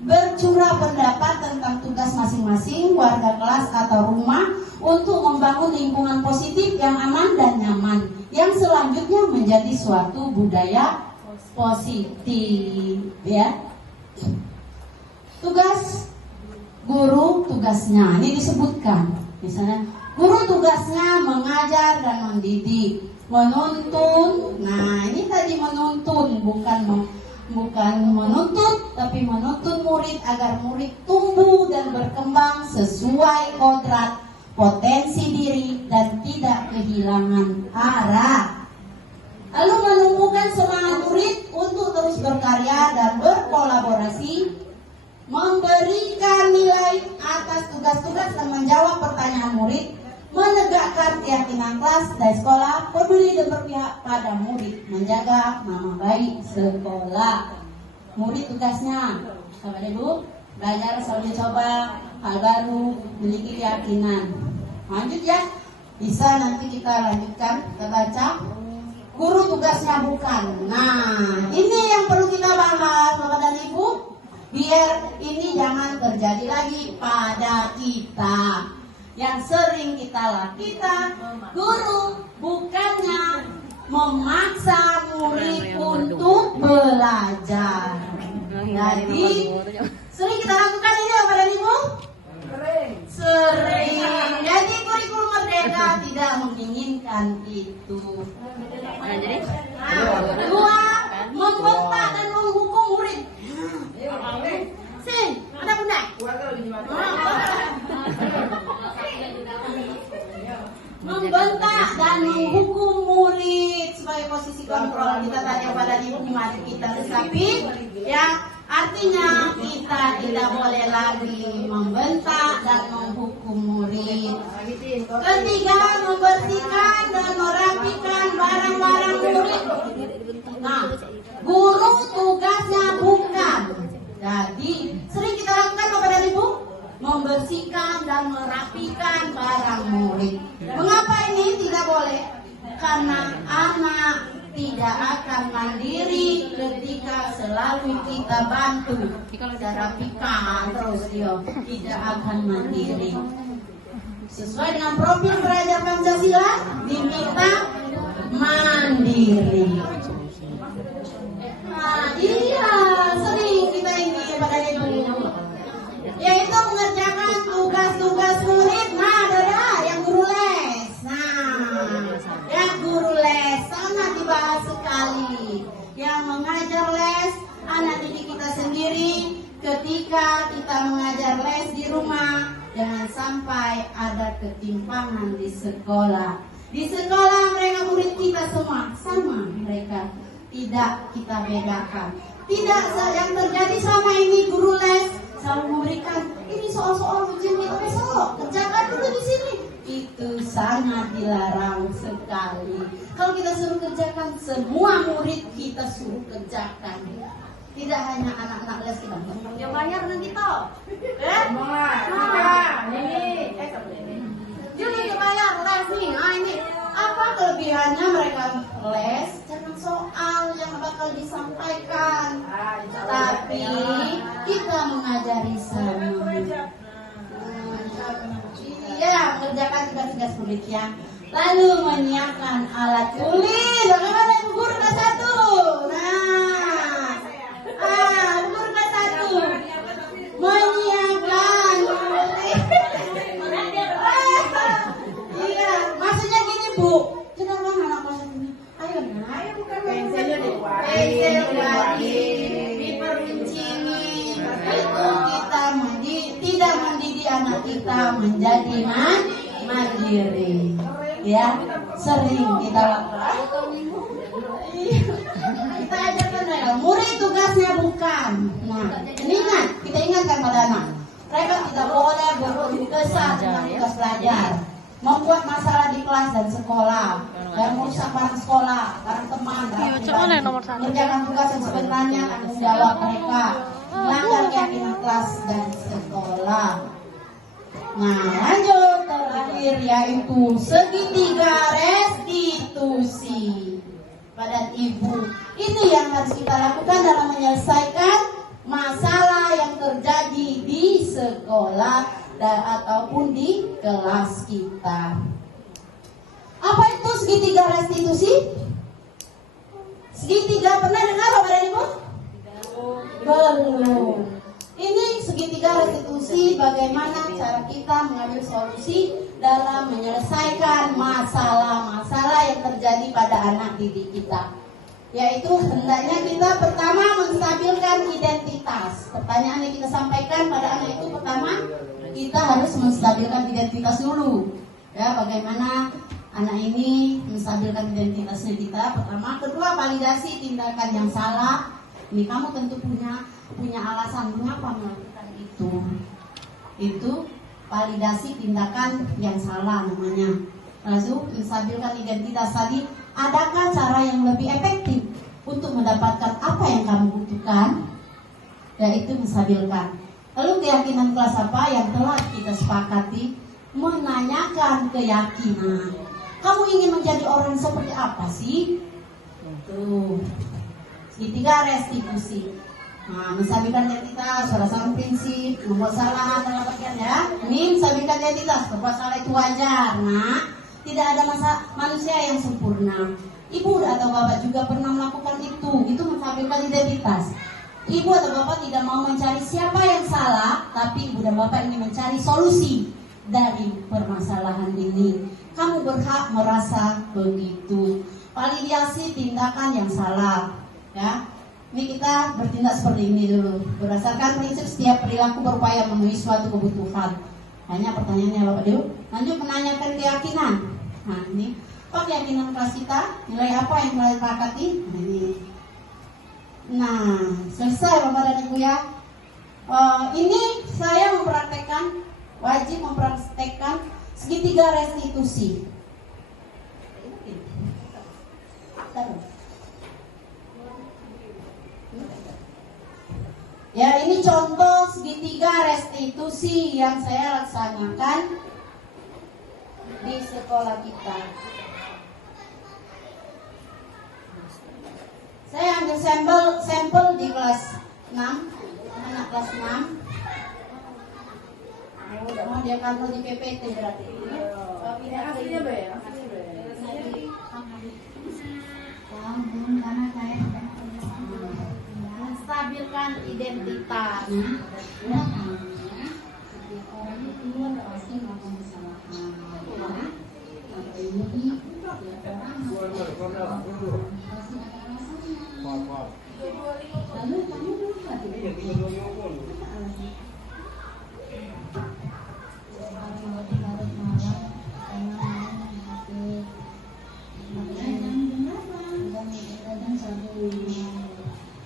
Bercurah pendapat tentang tugas masing-masing warga kelas atau rumah untuk membangun lingkungan positif yang aman dan nyaman, yang selanjutnya menjadi suatu budaya positif ya. Tugas guru, tugasnya ini disebutkan misalnya guru tugasnya mengajar dan mendidik, menuntun. Nah ini tadi menuntun, bukan menuntut, tapi menuntun murid agar murid tumbuh dan berkembang sesuai kodrat, potensi diri, dan tidak kehilangan arah. Lalu menumbuhkan semangat murid untuk terus berkarya dan berkolaborasi, memberikan nilai atas tugas-tugas dan menjawab pertanyaan murid, menegakkan keyakinan kelas dan sekolah, peduli dan berpihak pada murid, menjaga nama baik sekolah. Murid tugasnya, Bapak Ibu, belajar sambil coba hal baru, memiliki keyakinan. Lanjut ya, bisa nanti kita lanjutkan, kita baca. Guru tugasnya bukan. Nah, ini yang perlu kita bahas, Bapak dan Ibu, biar ini jangan terjadi lagi pada kita. Yang sering kita lakukan, guru bukannya memaksa murid untuk belajar. Jadi sering kita lakukan ini Bapak dan Ibu? Sering. Jadi kurikulum merdeka tidak menginginkan itu. Dua, membentak dan menghukum murid. Sini, ada bunda. Membentak dan menghukum murid sebagai posisi kontrol. Kita tanya pada Ibu, mari kita resapi ya. Artinya kita tidak boleh lagi membentak dan menghukum murid. Ketiga, membersihkan dan merapikan barang-barang murid. Nah, guru tugasnya bukan. Jadi sering kita lakukan Bapak dan Ibu, membersihkan dan merapikan barang murid. Mengapa ini tidak boleh? Karena anak tidak akan mandiri ketika selalu kita bantu secara pikan terus dia tidak akan mandiri. Sesuai dengan profil Praja Pancasila diminta mandiri. Nah, iya sering kita ini pada itu, yaitu mengerjakan tugas-tugas murid. Nah, ada yang guru les. Nah, yang guru les sangat dibahas sekali. Yang mengajar les anak didik kita sendiri. Ketika kita mengajar les di rumah, jangan sampai ada ketimpangan di sekolah. Di sekolah mereka murid kita semua sama mereka, tidak kita bedakan. Tidak yang terjadi sama ini guru les selalu memberikan ini soal-soal ujian kita besok, kerjakan dulu di sini. Itu sangat dilarang sekali. Kalau kita suruh kerjakan, semua murid kita suruh kerjakan. Tidak hanya anak-anak les kita, dia bayar nanti toh. Dia nanti bayar les nih. Nah ini apa kelebihannya mereka les? Jangan soal yang bakal disampaikan, tapi kita mengajari sama. Iya, mengerjakan tugas-tugas murid ya. Lalu menyiapkan alat tulis. Bagaimana Ibu Guru kelas 1? Guru kelas 1 menyiapkan iya, maksudnya gini Bu. Kenapa anak kelas 1 ini? Ayo bukan pensil lagi, diperinci nih. Itu kita tidak mendidik anak kita menjadi mandiri. Ya, sering kita lakukan. Kita ajarkan mereka, murid tugasnya bukan. Nah, kita ingatkan pada anak, mereka tidak boleh berkeluh kesah dengan tugas belajar, membuat masalah di kelas dan sekolah, dan merusak barang sekolah, barang teman, mengerjakan tugas yang sebenarnya tanggung jawab mereka, melanggar keyakinan kelas dan sekolah. Nah, lanjut terakhir yaitu segitiga restitusi. Pada Ibu, ini yang harus kita lakukan dalam menyelesaikan masalah yang terjadi di sekolah ataupun di kelas kita. Apa itu segitiga restitusi? Segitiga pernah dengar Bapak dan Ibu? Belum. Ini segitiga restitusi, bagaimana cara kita mengambil solusi dalam menyelesaikan masalah-masalah yang terjadi pada anak didik kita. Yaitu hendaknya kita pertama menstabilkan identitas. Pertanyaan yang kita sampaikan pada anak itu pertama, kita harus menstabilkan identitas dulu. Ya, bagaimana anak ini menstabilkan identitasnya kita. Pertama, kedua, validasi tindakan yang salah. Ini kamu tentu punya alasan mengapa melakukan itu. Itu validasi tindakan yang salah namanya. Lalu menstabilkan identitas tadi, adakah cara yang lebih efektif untuk mendapatkan apa yang kamu butuhkan? Yaitu menstabilkan. Lalu keyakinan kelas apa yang telah kita sepakati? Menanyakan keyakinan. Kamu ingin menjadi orang seperti apa sih? Tuh. Segitiga restitusi. Nah, menstabilkan identitas, berdasarkan prinsip, membuat salah dalam bagian ya. Ini menstabilkan identitas, berbuat salah itu wajar. Nah, tidak ada manusia yang sempurna. Ibu atau bapak juga pernah melakukan itu menstabilkan identitas. Ibu atau bapak tidak mau mencari siapa yang salah, tapi ibu dan bapak ingin mencari solusi dari permasalahan ini. Kamu berhak merasa begitu. Validasi tindakan yang salah, ya. Ini kita bertindak seperti ini dulu. Berdasarkan prinsip setiap perilaku berupaya memenuhi suatu kebutuhan. Hanya pertanyaannya Bapak dulu. Lanjut menanyakan keyakinan. Nah ini, apa keyakinan kelas kita? Nilai apa yang telah disepakati? Nah ini. Nah, selesai Bapak dan Ibu ya. Ini saya wajib mempraktekkan segitiga restitusi. Ya, ini contoh segitiga restitusi yang saya laksanakan di sekolah kita. sampel di kelas 6, anak kelas 6. Udah mau dia kantor di PPT berarti. Aslinya Mbak ya? Menstabilkan identitas. Orang itu pasti melakukan kesalahan. Ini orang pasti ada alasannya. Lalu kamu berubah tidak?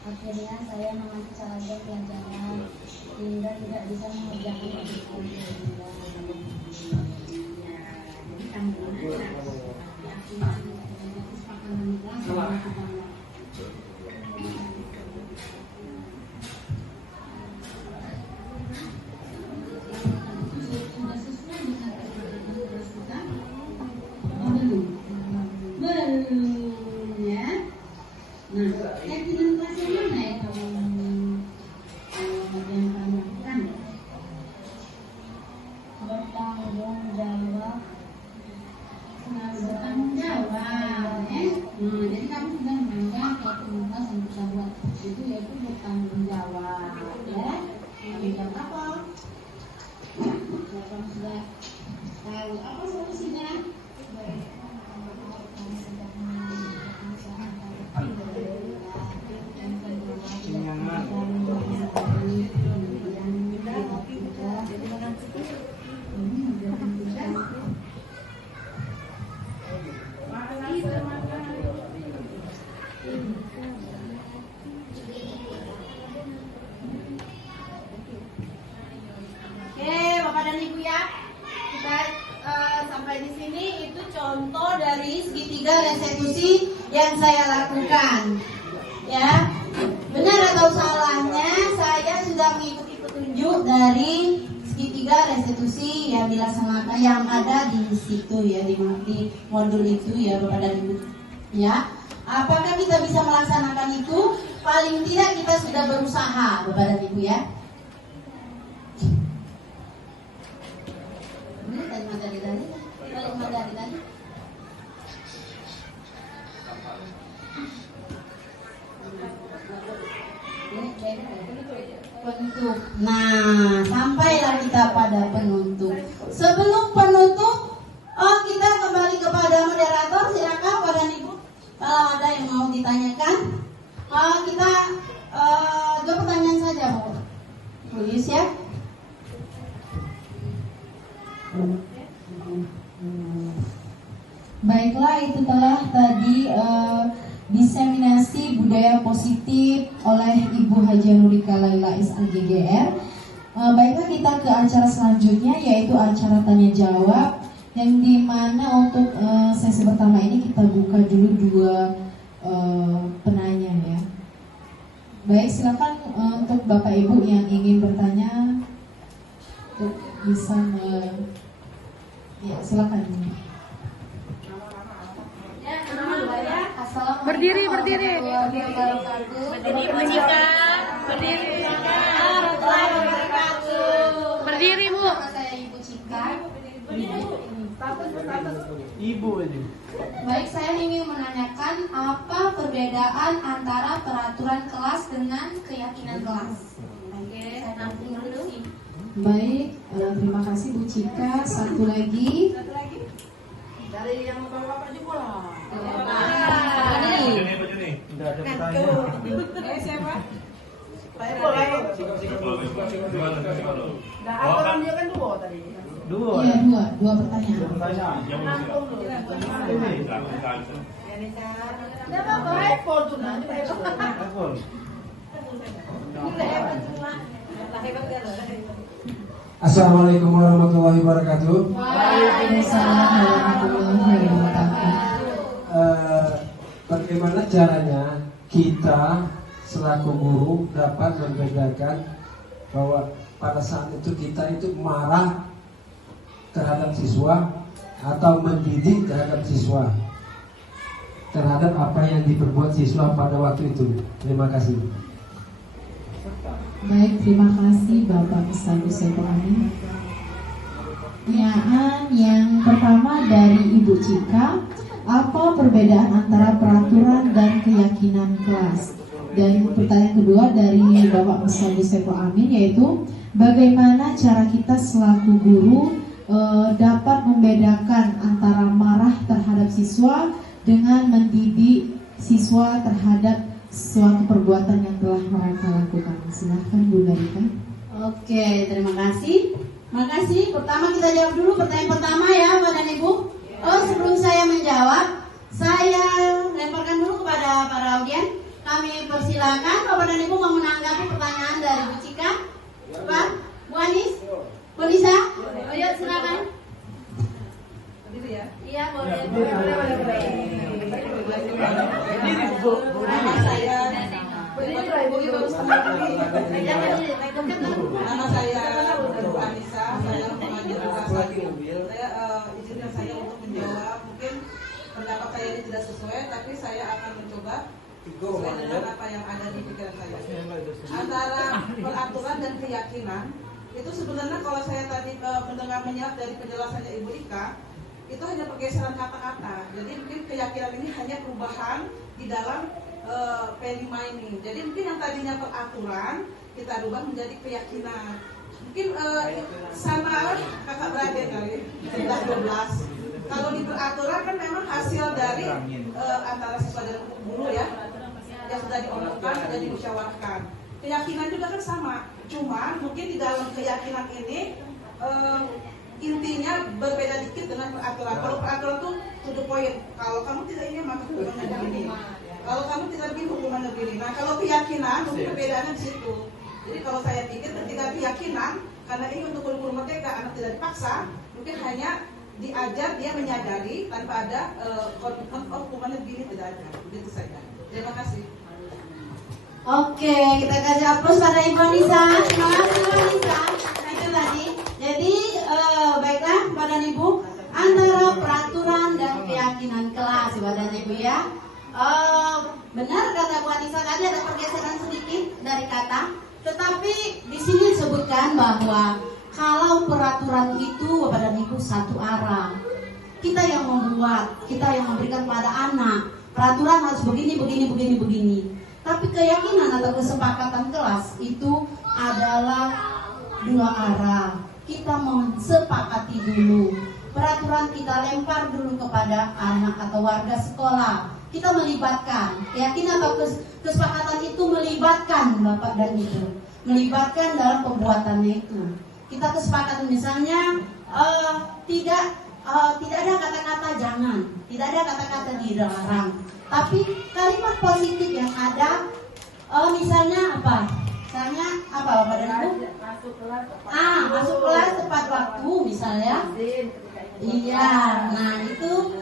Akhirnya saya mengambil salah satu pelajaran sehingga tidak bisa mengerjakan Keyakinan kelas yang mana ya kalau yang kamu lakukan? bertanggung jawab. Bertanggung jawab, jadi kamu sudah menganggap keyakinan kelas yang kita buat itu yaitu bertanggung jawab, ya. Tanggung jawab apa? Kalau kamu sudah tahu apa solusinya? Oke, Bapak dan Ibu ya. Kita sampai di sini itu contoh dari segitiga restitusi yang saya lakukan. Ya. Benar atau salahnya saya sudah mengikuti petunjuk dari segitiga restitusi yang dilaksanakan yang ada di situ ya di modul itu ya Bapak dan Ibu. Ya. Apakah kita bisa melaksanakan itu? Paling tidak kita sudah berusaha Bapak dan Ibu ya. Ini tadi tadi. Penutup. Nah, sampailah kita pada penutup. Sebelum penutup, kita kembali kepada moderator. Silakan Pak dan Ibu, kalau ada yang mau ditanyakan. Kita dua pertanyaan saja, Bu. Tulis ya. Baiklah, itu telah tadi diseminasi budaya positif oleh Ibu Haja Nurika Laila SAGGR. Baiklah, kita ke acara selanjutnya yaitu acara tanya jawab yang dimana untuk sesi pertama ini kita buka dulu dua penanya ya. Baik, silakan untuk Bapak Ibu yang ingin bertanya untuk bisa ya silakan. Berdiri. Berdiri. Ibu Cika. Berdiri, Bu. Saya Ibu Cika. Ibu ini. Baik, saya ingin menanyakan apa perbedaan antara peraturan kelas dengan keyakinan kelas. Oke, nampung dulu. Baik, terima kasih Bu Cika. Satu lagi. Dari yang bapak juga. Tidak ada pertanyaan. Siapa? Pak Eko. Nah, aturan dia kan dua tadi. Dua. Iya, dua pertanyaan. Dua pertanyaan. Ini. Siapa Pak Eko tuh nanti Pak Eko. Telepon. Assalamualaikum warahmatullahi wabarakatuh. Waalaikumsalam warahmatullahi wabarakatuh. Bagaimana caranya kita selaku guru dapat membedakan bahwa pada saat itu kita itu marah terhadap siswa atau mendidik terhadap siswa. terhadap apa yang diperbuat siswa pada waktu itu. Terima kasih. Baik, terima kasih Bapak Ustadz Saiful Amin. Pertanyaan yang pertama dari Ibu Cika, apa perbedaan antara peraturan dan keyakinan kelas? Dan pertanyaan kedua dari Bapak Ustadz Saiful Amin, yaitu bagaimana cara kita selaku guru dapat membedakan antara marah terhadap siswa dengan mendidik siswa terhadap suatu perbuatan yang telah mereka lakukan. Silahkan Bu Narika. Oke, terima kasih. Makasih. Pertama kita jawab dulu pertanyaan pertama ya, Bapak dan Ibu. Sebelum saya menjawab, saya lemparkan dulu kepada para audien. Kami persilakan Bapak dan Ibu mau menanggapi pertanyaan dari Bu Cika. Pak, Bu Anis, Bu Nisa, ayo silakan. Iya, boleh. Nama saya Anissa, saya pengajar bahasa Inggris. Izinkan saya untuk menjawab. Mungkin pendapat saya ini tidak sesuai, tapi saya akan mencoba sesuai dengan apa yang ada di pikiran saya. Antara peraturan dan keyakinan itu sebenarnya kalau saya tadi menyimak dari penjelasannya Ibu Ika, itu hanya pergeseran kata-kata. Jadi mungkin keyakinan ini hanya perubahan di dalam P5 ini. Jadi mungkin yang tadinya peraturan kita rubah menjadi keyakinan. Mungkin sama kakak beradik kali, sudah 12. Kalau di peraturan kan memang hasil dari antara siswa dan guru ya, yang sudah diomongkan, sudah dimusyawarahkan. Keyakinan juga kan sama, cuma mungkin di dalam keyakinan ini intinya berbeda dikit dengan peraturan. Kalau peraturan tuh to the point, kalau kamu tidak ini maka hukumannya begini. Kalau kamu tidak begini hukumannya begini. Nah kalau keyakinan mungkin perbedaannya di situ. Jadi kalau saya pikir ketika keyakinan, karena ini untuk kurikulum merdeka, anak tidak dipaksa, mungkin hanya diajar dia menyadari tanpa ada komitmen hukumannya begini, tidak ada. Begitu saja. Terima kasih. Oke, kita kasih aplaus pada Ibu Nisa. Terima kasih Ibu Nisa. Itu tadi. Jadi baiklah Bapak dan Ibu, antara peraturan dan keyakinan kelas Bapak dan Ibu ya. Benar kata Bu Anissa tadi ada pergeseran sedikit dari kata, tetapi di sini disebutkan bahwa kalau peraturan itu Bapak dan Ibu satu arah. Kita yang membuat, kita yang memberikan pada anak. Peraturan harus begini, begini, begini, begini. Tapi keyakinan atau kesepakatan kelas itu adalah dua arah. Kita mensepakati dulu. Peraturan kita lempar dulu kepada anak atau warga sekolah. Kita melibatkan. Keyakinan atau kesepakatan itu melibatkan Bapak dan Ibu. Melibatkan dalam pembuatannya itu. Kita kesepakatan misalnya tidak ada kata-kata jangan, tidak ada kata-kata dilarang. Tapi kalimat positif yang ada, misalnya apa? Misalnya apa Bapak dan Ibu? Masuk kelas tepat waktu misalnya. Iya, nah itu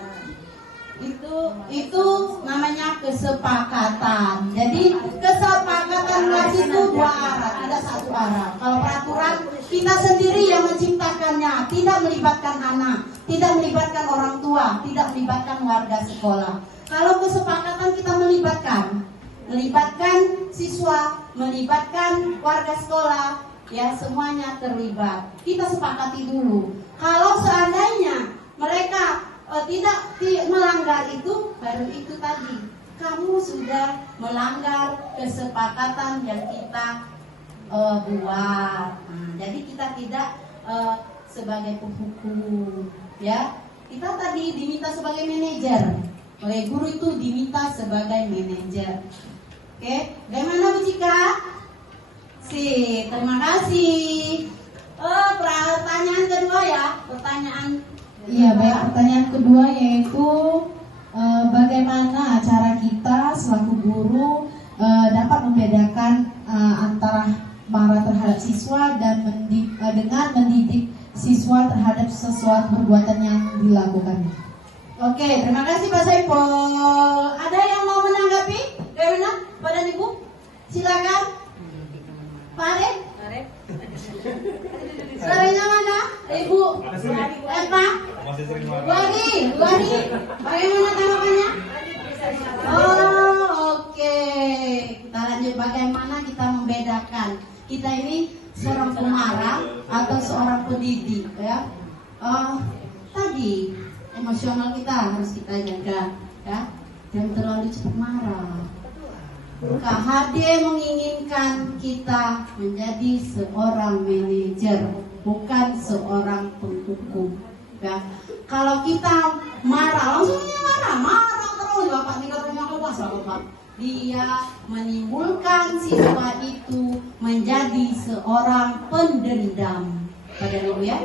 namanya kesepakatan. Jadi kesepakatan kelas itu dua arah, tidak satu arah. Kalau peraturan kita sendiri yang menciptakannya, tidak melibatkan anak, tidak melibatkan orang tua, tidak melibatkan warga sekolah. Kalau kesepakatan kita melibatkan siswa, melibatkan warga sekolah, ya semuanya terlibat. Kita sepakati dulu. Kalau seandainya mereka tidak melanggar itu, baru itu tadi kamu sudah melanggar kesepakatan yang kita buat. Jadi kita tidak sebagai penghukum, ya. Kita tadi diminta sebagai manajer. Oleh guru itu diminta sebagai manajer. Oke, bagaimana Bu Cika? Terima kasih. Pertanyaan kedua ya, Iya baik, pertanyaan kedua yaitu bagaimana cara kita selaku guru dapat membedakan antara marah terhadap siswa dan dengan mendidik siswa terhadap sesuatu perbuatan yang dilakukannya. Oke, terima kasih Pak Saiful. Ada yang mau menanggapi? Bagaimana, Pak dan Ibu? Silakan. Pak Arif? Suaranya mana? Ibu? Pak? Wadi? Bagaimana tanggapannya? kita ini seorang pemarah atau seorang pendidik ya. Tadi emosional kita harus kita jaga ya, jangan terlalu cepat marah. KHD menginginkan kita menjadi seorang manajer, bukan seorang penghukum ya. Kalau kita marah, langsungnya marah terus, Bapak tinggal rumah kewas lah Bapak. Dia menimbulkan siswa itu menjadi seorang pendendam. Pada dulu ya,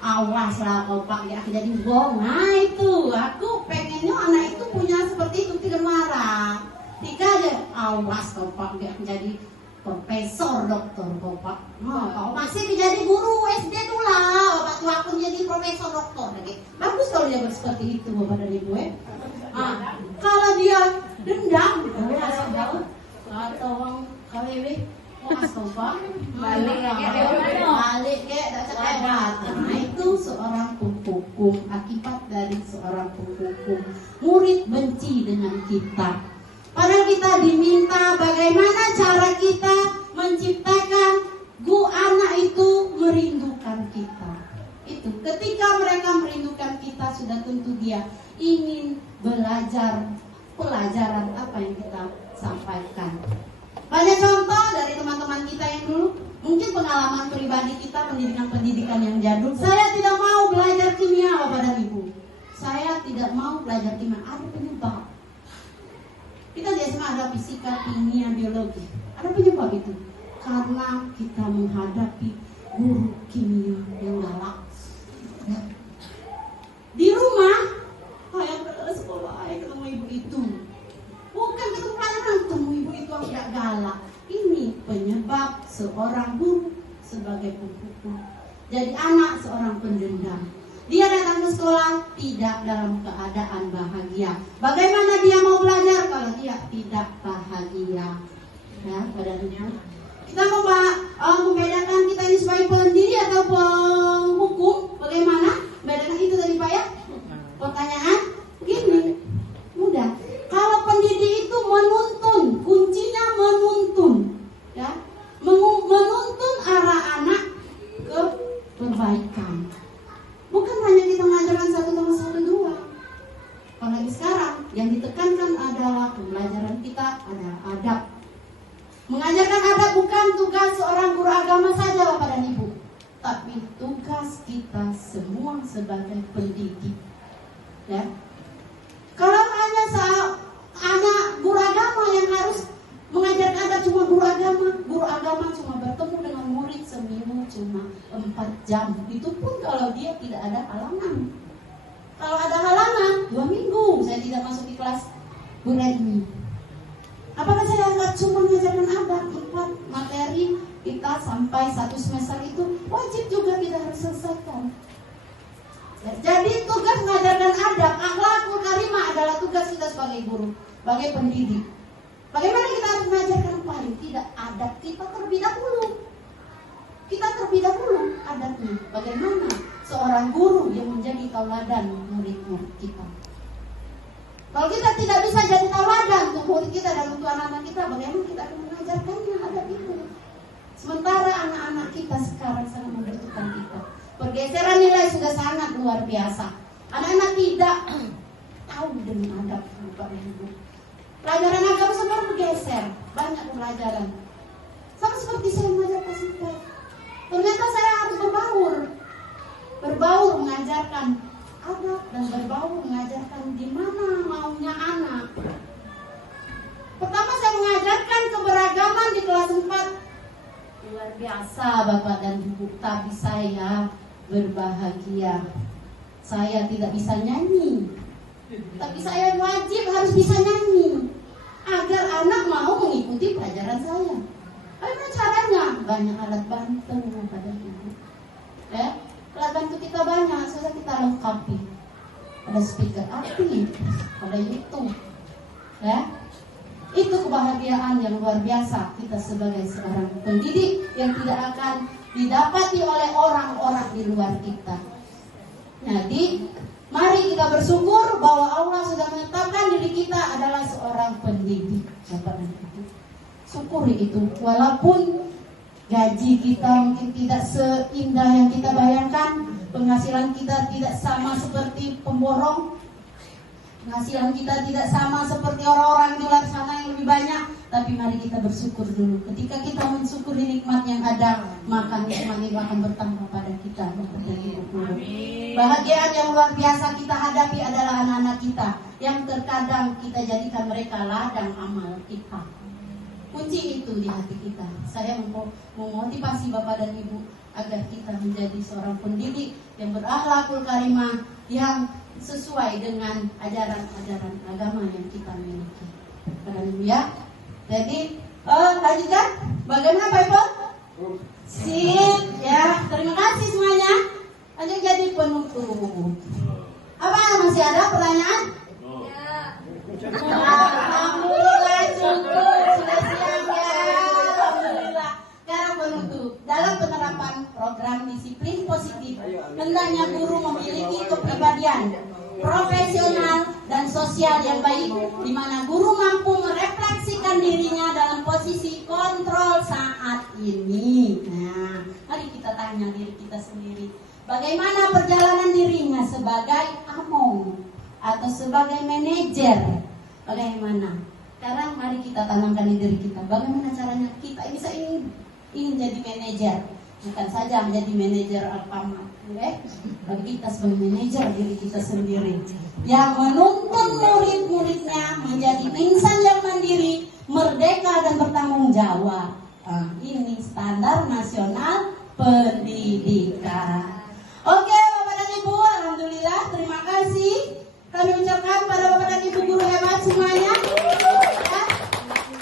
awas lah Bapak ya, jadi bohong. Nah itu, aku pengennya anak itu punya seperti itu, tidak marah. Tika aja, awas Bapak dia jadi profesor, dokter Bapak. Kalau masih menjadi guru SD dulu lah, Bapak tuh aku jadi profesor, dokter lagi. Bagus kalau dia seperti itu Bapak dan Ibu ya. Kalau dia dendam, atau KWW, Bapak balik kayak tak cekewat. Nah itu seorang penghukum, akibat dari seorang penghukum. Murid benci dengan kita. Padahal kita diminta bagaimana cara kita menciptakan anak itu merindukan kita. Itu ketika mereka merindukan kita, sudah tentu dia ingin belajar pelajaran apa yang kita sampaikan. Banyak contoh dari teman-teman kita yang dulu, mungkin pengalaman pribadi kita pendidikan yang jadul. Saya tidak mau belajar kimia Bapak dan Ibu. Saya tidak mau belajar kimia, ada penyebab. Kita di SMA ada fisika, kimia, biologi. Ada penyebab itu. Karena kita menghadapi guru kimia yang galak. Di rumah, saya ke sekolah, saya ketemu ibu itu. Bukan ketemu pelajaran, ketemu ibu itu yang tidak galak. Ini penyebab seorang guru sebagai penghukum. Jadi anak seorang pendendam. Dia datang ke sekolah tidak dalam keadaan bahagia. Bagaimana dia mau belajar kalau dia tidak bahagia? Ya, padahal kita mau membedakan kita ini sebagai pendiri atau penghukum. Bagaimana? Bedakan itu tadi Pak ya? Pertanyaan gini, mudah. Kalau pendidik itu menuntun, kuncinya menuntun, ya, menuntun arah anak ke perbaikan. Bukan hanya kita mengajarkan 1+1 2. Apalagi sekarang yang ditekankan adalah pembelajaran kita ada adab. Mengajarkan adab bukan tugas seorang guru agama saja Bapak dan Ibu, tapi tugas kita semua sebagai pendidik. Ya. Kalau hanya anak guru agama yang harus mengajarkan adab, cuma guru agama cuma bertemu dengan murid seminggu cuma 4 jam. Itu pun kalau dia tidak ada halangan. Kalau ada halangan 2 minggu saya tidak masuk di kelas Bu Redmi. Apakah saya nggak cuma mengajarkan adab, 4 materi kita sampai 1 semester itu wajib juga kita harus selesaikan. Ya, jadi tugas mengajarkan adab, akhlakul karimah adalah tugas kita sebagai guru, sebagai pendidik. Bagaimana kita harus mengajarkan paling tidak adab kita terlebih dahulu. Kita terlebih dahulu adabnya. Bagaimana seorang guru yang menjadi tauladan murid-murid kita. Kalau kita tidak bisa jadi tauladan untuk murid kita dan untuk anak-anak kita, bagaimana kita akan mengajarkannya adab itu? Sementara anak-anak kita sekarang sangat membutuhkan kita. Pergeseran nilai sudah sangat luar biasa. Anak-anak tidak tahu dengan adab Bapak dan Ibu. Pelajaran agama sekarang bergeser, banyak pelajaran. Sama seperti saya mengajar kasih. Ternyata saya harus berbaur mengajarkan adab dan berbaur mengajarkan di mana maunya anak. Pertama saya mengajarkan keberagaman di kelas 4. Luar biasa Bapak dan Ibu, tapi saya berbahagia. Saya tidak bisa nyanyi, tapi saya wajib harus bisa nyanyi agar anak mau mengikuti pelajaran saya. Bagaimana caranya? Banyak alat bantu pada ibu. Ya, alat bantu kita banyak, sudah kita lengkapi. Ada speaker api, ada YouTube. Ya, itu kebahagiaan yang luar biasa kita sebagai seorang pendidik yang tidak akan didapati oleh orang-orang di luar kita. Jadi, mari kita bersyukur bahwa Allah sudah menetapkan diri kita adalah seorang pendidik. Bapak dan Ibu, syukuri itu. Walaupun gaji kita mungkin tidak seindah yang kita bayangkan, penghasilan kita tidak sama seperti pemborong, penghasilan kita tidak sama seperti orang-orang di luar sana yang lebih banyak. Tapi mari kita bersyukur dulu. Ketika kita mensyukuri nikmat yang ada, maka nikmat itu akan bertambah pada kita. Bahagian yang luar biasa kita hadapi adalah anak-anak kita, yang terkadang kita jadikan mereka ladang amal kita. Kunci itu di hati kita. Saya memotivasi Bapak dan Ibu agar kita menjadi seorang pendidik yang berakhlakul karimah, yang sesuai dengan ajaran-ajaran agama yang kita miliki. Ya. Jadi, lanjutkan. Bagaimana Pak Ibu? Sip, ya. Terima kasih semuanya. Lanjut jadi penutup. Apa masih ada pertanyaan? Alhamdulillah cukup, sudah siap ya. Alhamdulillah. Sekarang penutup. Dalam penerapan program disiplin positif, hendaknya guru memiliki kepribadian profesional dan sosial yang baik, di mana guru mampu merefleksikan dirinya dalam posisi kontrol saat ini. Nah, mari kita tanya diri kita sendiri, bagaimana perjalanan dirinya sebagai among atau sebagai manajer? Bagaimana? Sekarang mari kita tanamkan di diri kita, bagaimana caranya kita bisa ingin jadi manajer, bukan saja menjadi manajer Alfamart, bagi kita sebagai manajer diri kita sendiri, yang menuntun murid-muridnya menjadi insan yang mandiri, merdeka dan bertanggung jawab. Ini standar nasional pendidikan. Oke Bapak dan Ibu, alhamdulillah, terima kasih kami ucapkan pada Bapak dan Ibu guru hebat semuanya. Ya.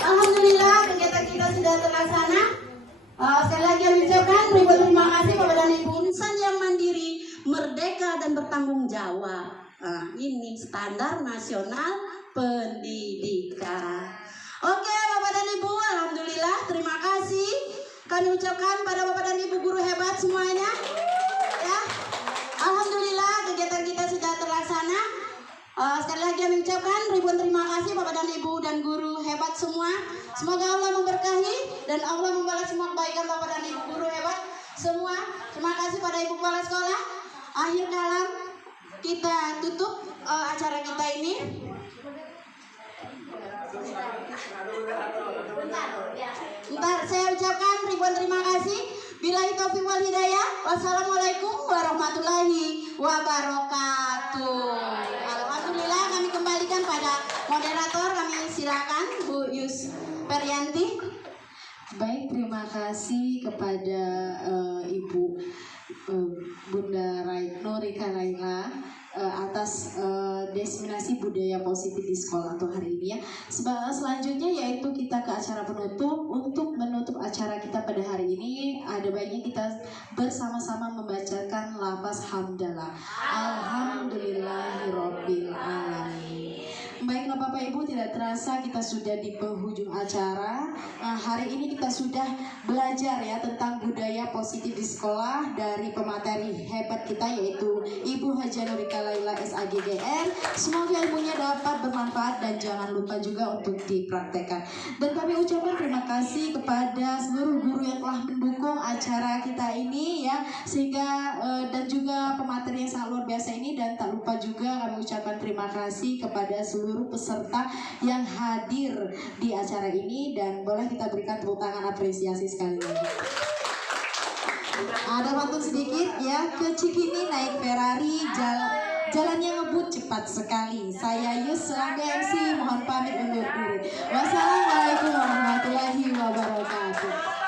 Alhamdulillah kegiatan kita sudah terlaksana. Sekali lagi kami ucapkan ribuan terima kasih Bapak dan Ibu, insan yang mandiri, merdeka dan bertanggung jawab. Ini standar nasional pendidikan. Oke Bapak dan Ibu, alhamdulillah terima kasih kami ucapkan pada Bapak dan Ibu guru hebat semuanya. Ya, alhamdulillah kegiatan kita sudah terlaksana. Sekali lagi kami ucapkan ribuan terima kasih Bapak dan Ibu dan guru hebat semua. Semoga Allah memberkahi dan Allah membalas semua kebaikan Bapak dan Ibu guru hebat semua. Terima kasih pada Ibu kepala sekolah. Akhir kalam kita tutup acara kita ini. Bentar, saya ucapkan ribuan terima kasih. Billahi taufiq wal hidayah. Wassalamualaikum warahmatullahi wabarakatuh. Alhamdulillah, kami kembalikan pada moderator. Kami silakan Bu Yus Perianti. Baik, terima kasih kepada Ibu Bunda Raitno Rika Laila atas diseminasi budaya positif di sekolah untuk hari ini ya. Selanjutnya yaitu kita ke acara penutup. Untuk menutup acara kita pada hari ini, ada baiknya kita bersama-sama membacakan lafaz hamdalah. Alhamdulillahirabbil alamin. Baik Bapak Ibu, tidak terasa kita sudah di penghujung acara. Hari ini kita sudah belajar ya tentang budaya positif di sekolah dari pemateri hebat kita yaitu Ibu Haja Nurika Laila SAGGR. Semoga ilmunya dapat bermanfaat dan jangan lupa juga untuk dipraktekkan. Dan kami ucapkan terima kasih kepada seluruh guru yang telah mendukung acara kita ini ya, sehingga dan juga pemateri yang sangat luar biasa ini. Dan tak lupa juga kami ucapkan terima kasih kepada seluruh peserta yang hadir di acara ini, dan boleh kita berikan tepuk tangan apresiasi sekali lagi. Ada pantun sedikit ya, ke Cikini naik Ferrari, jalannya ngebut cepat sekali. Saya Yus Rangga MC, mohon pamit undur diri. Wassalamualaikum warahmatullahi wabarakatuh. Sehat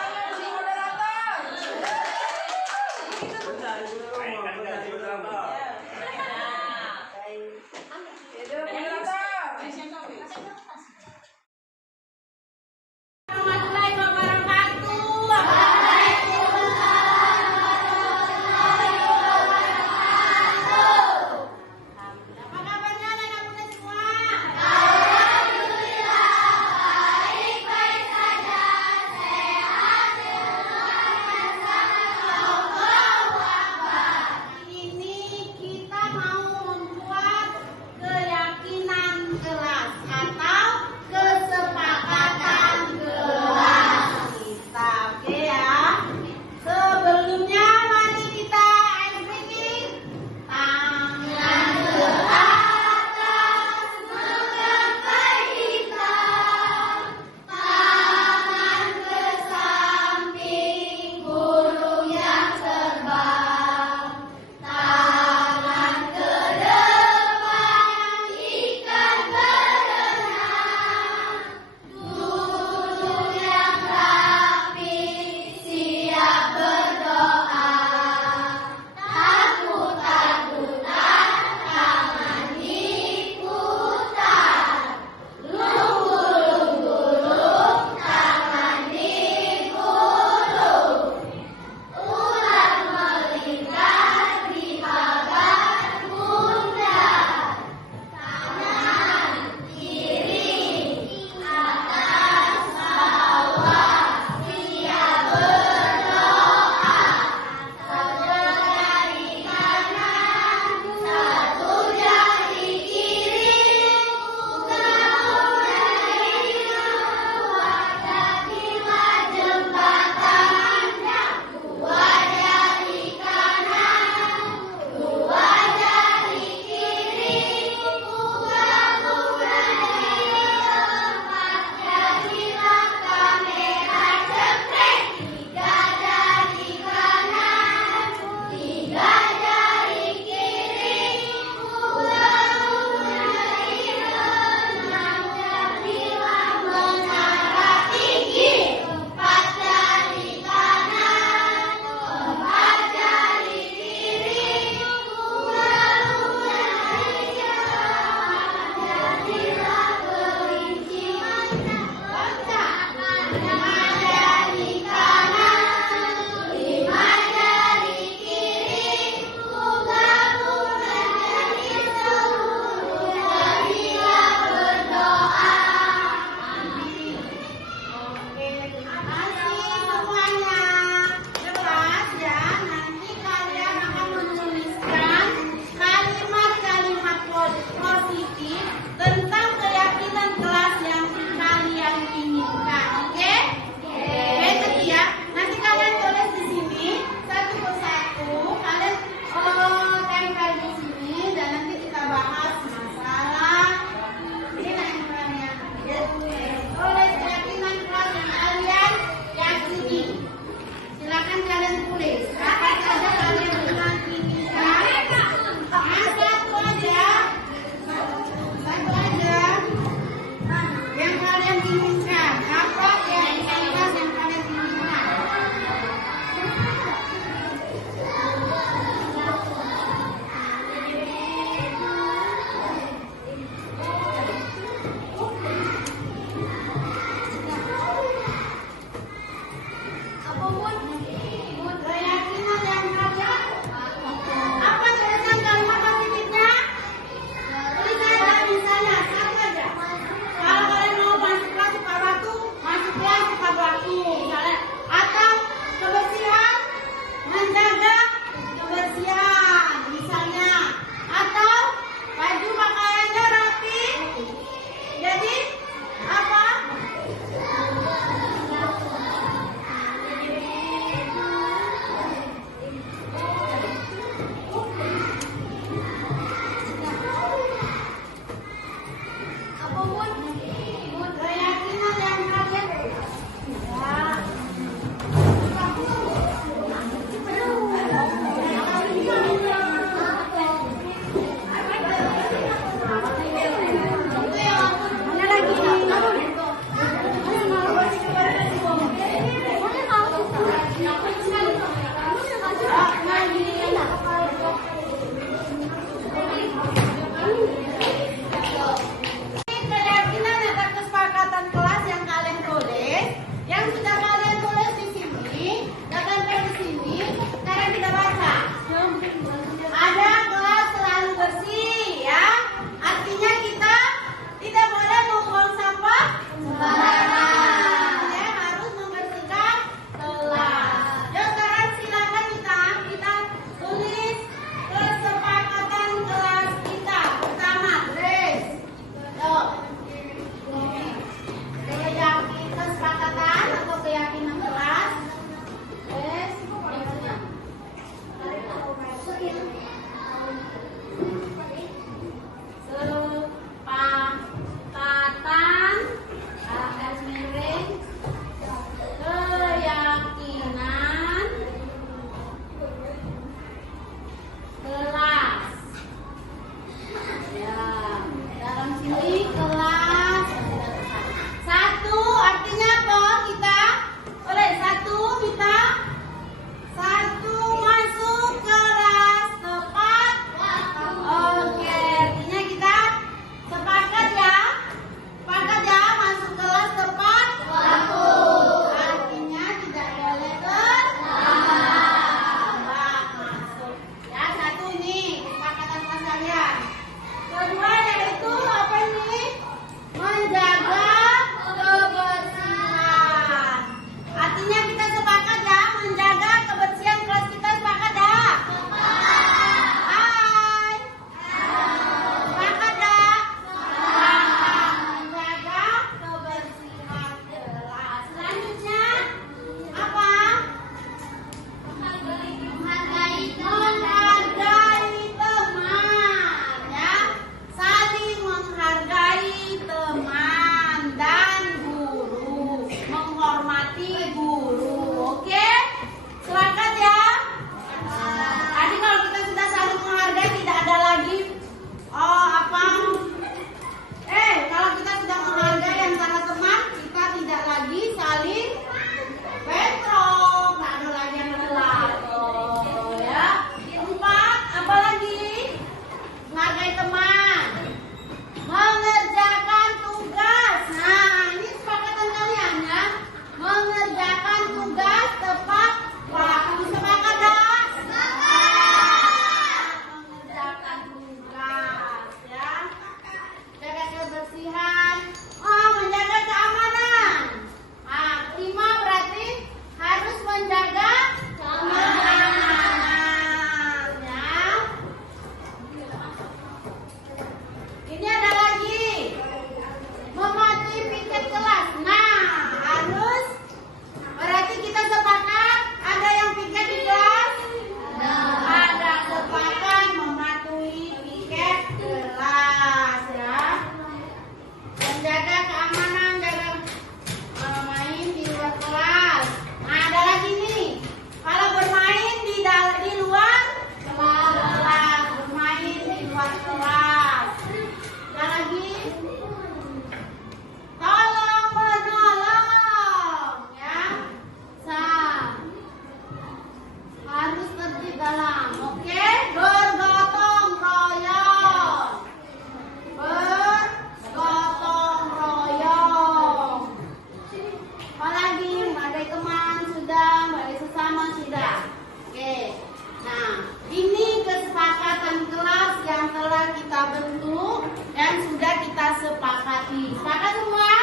ya kita sepakati. Sepakat semua?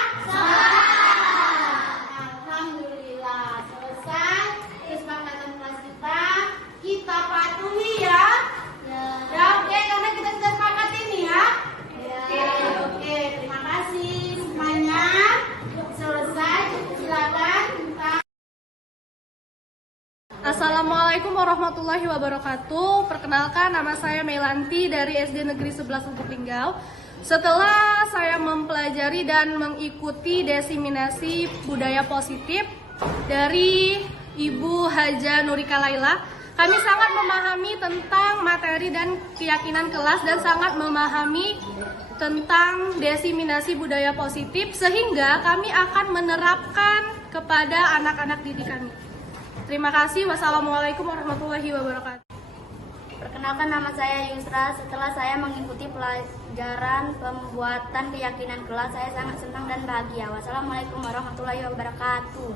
Alhamdulillah selesai kesepakatan kelas kita. Kita patuhi ya. Ya oke, karena kita sudah sepakat ini ya. Oke, terima kasih semuanya. Selesai, silakan. Assalamualaikum warahmatullahi wabarakatuh. Perkenalkan, nama saya Melanti dari SD Negeri 11 Lubuk Linggau. Setelah saya mempelajari dan mengikuti desiminasi budaya positif dari Ibu Haja Nurika Laila, kami sangat memahami tentang materi dan keyakinan kelas dan sangat memahami tentang desiminasi budaya positif sehingga kami akan menerapkan kepada anak-anak didik kami. Terima kasih. Wassalamualaikum warahmatullahi wabarakatuh. Perkenalkan, nama saya Yusra. Setelah saya mengikuti pelajaran pembuatan keyakinan kelas, saya sangat senang dan bahagia. Wassalamualaikum warahmatullahi wabarakatuh.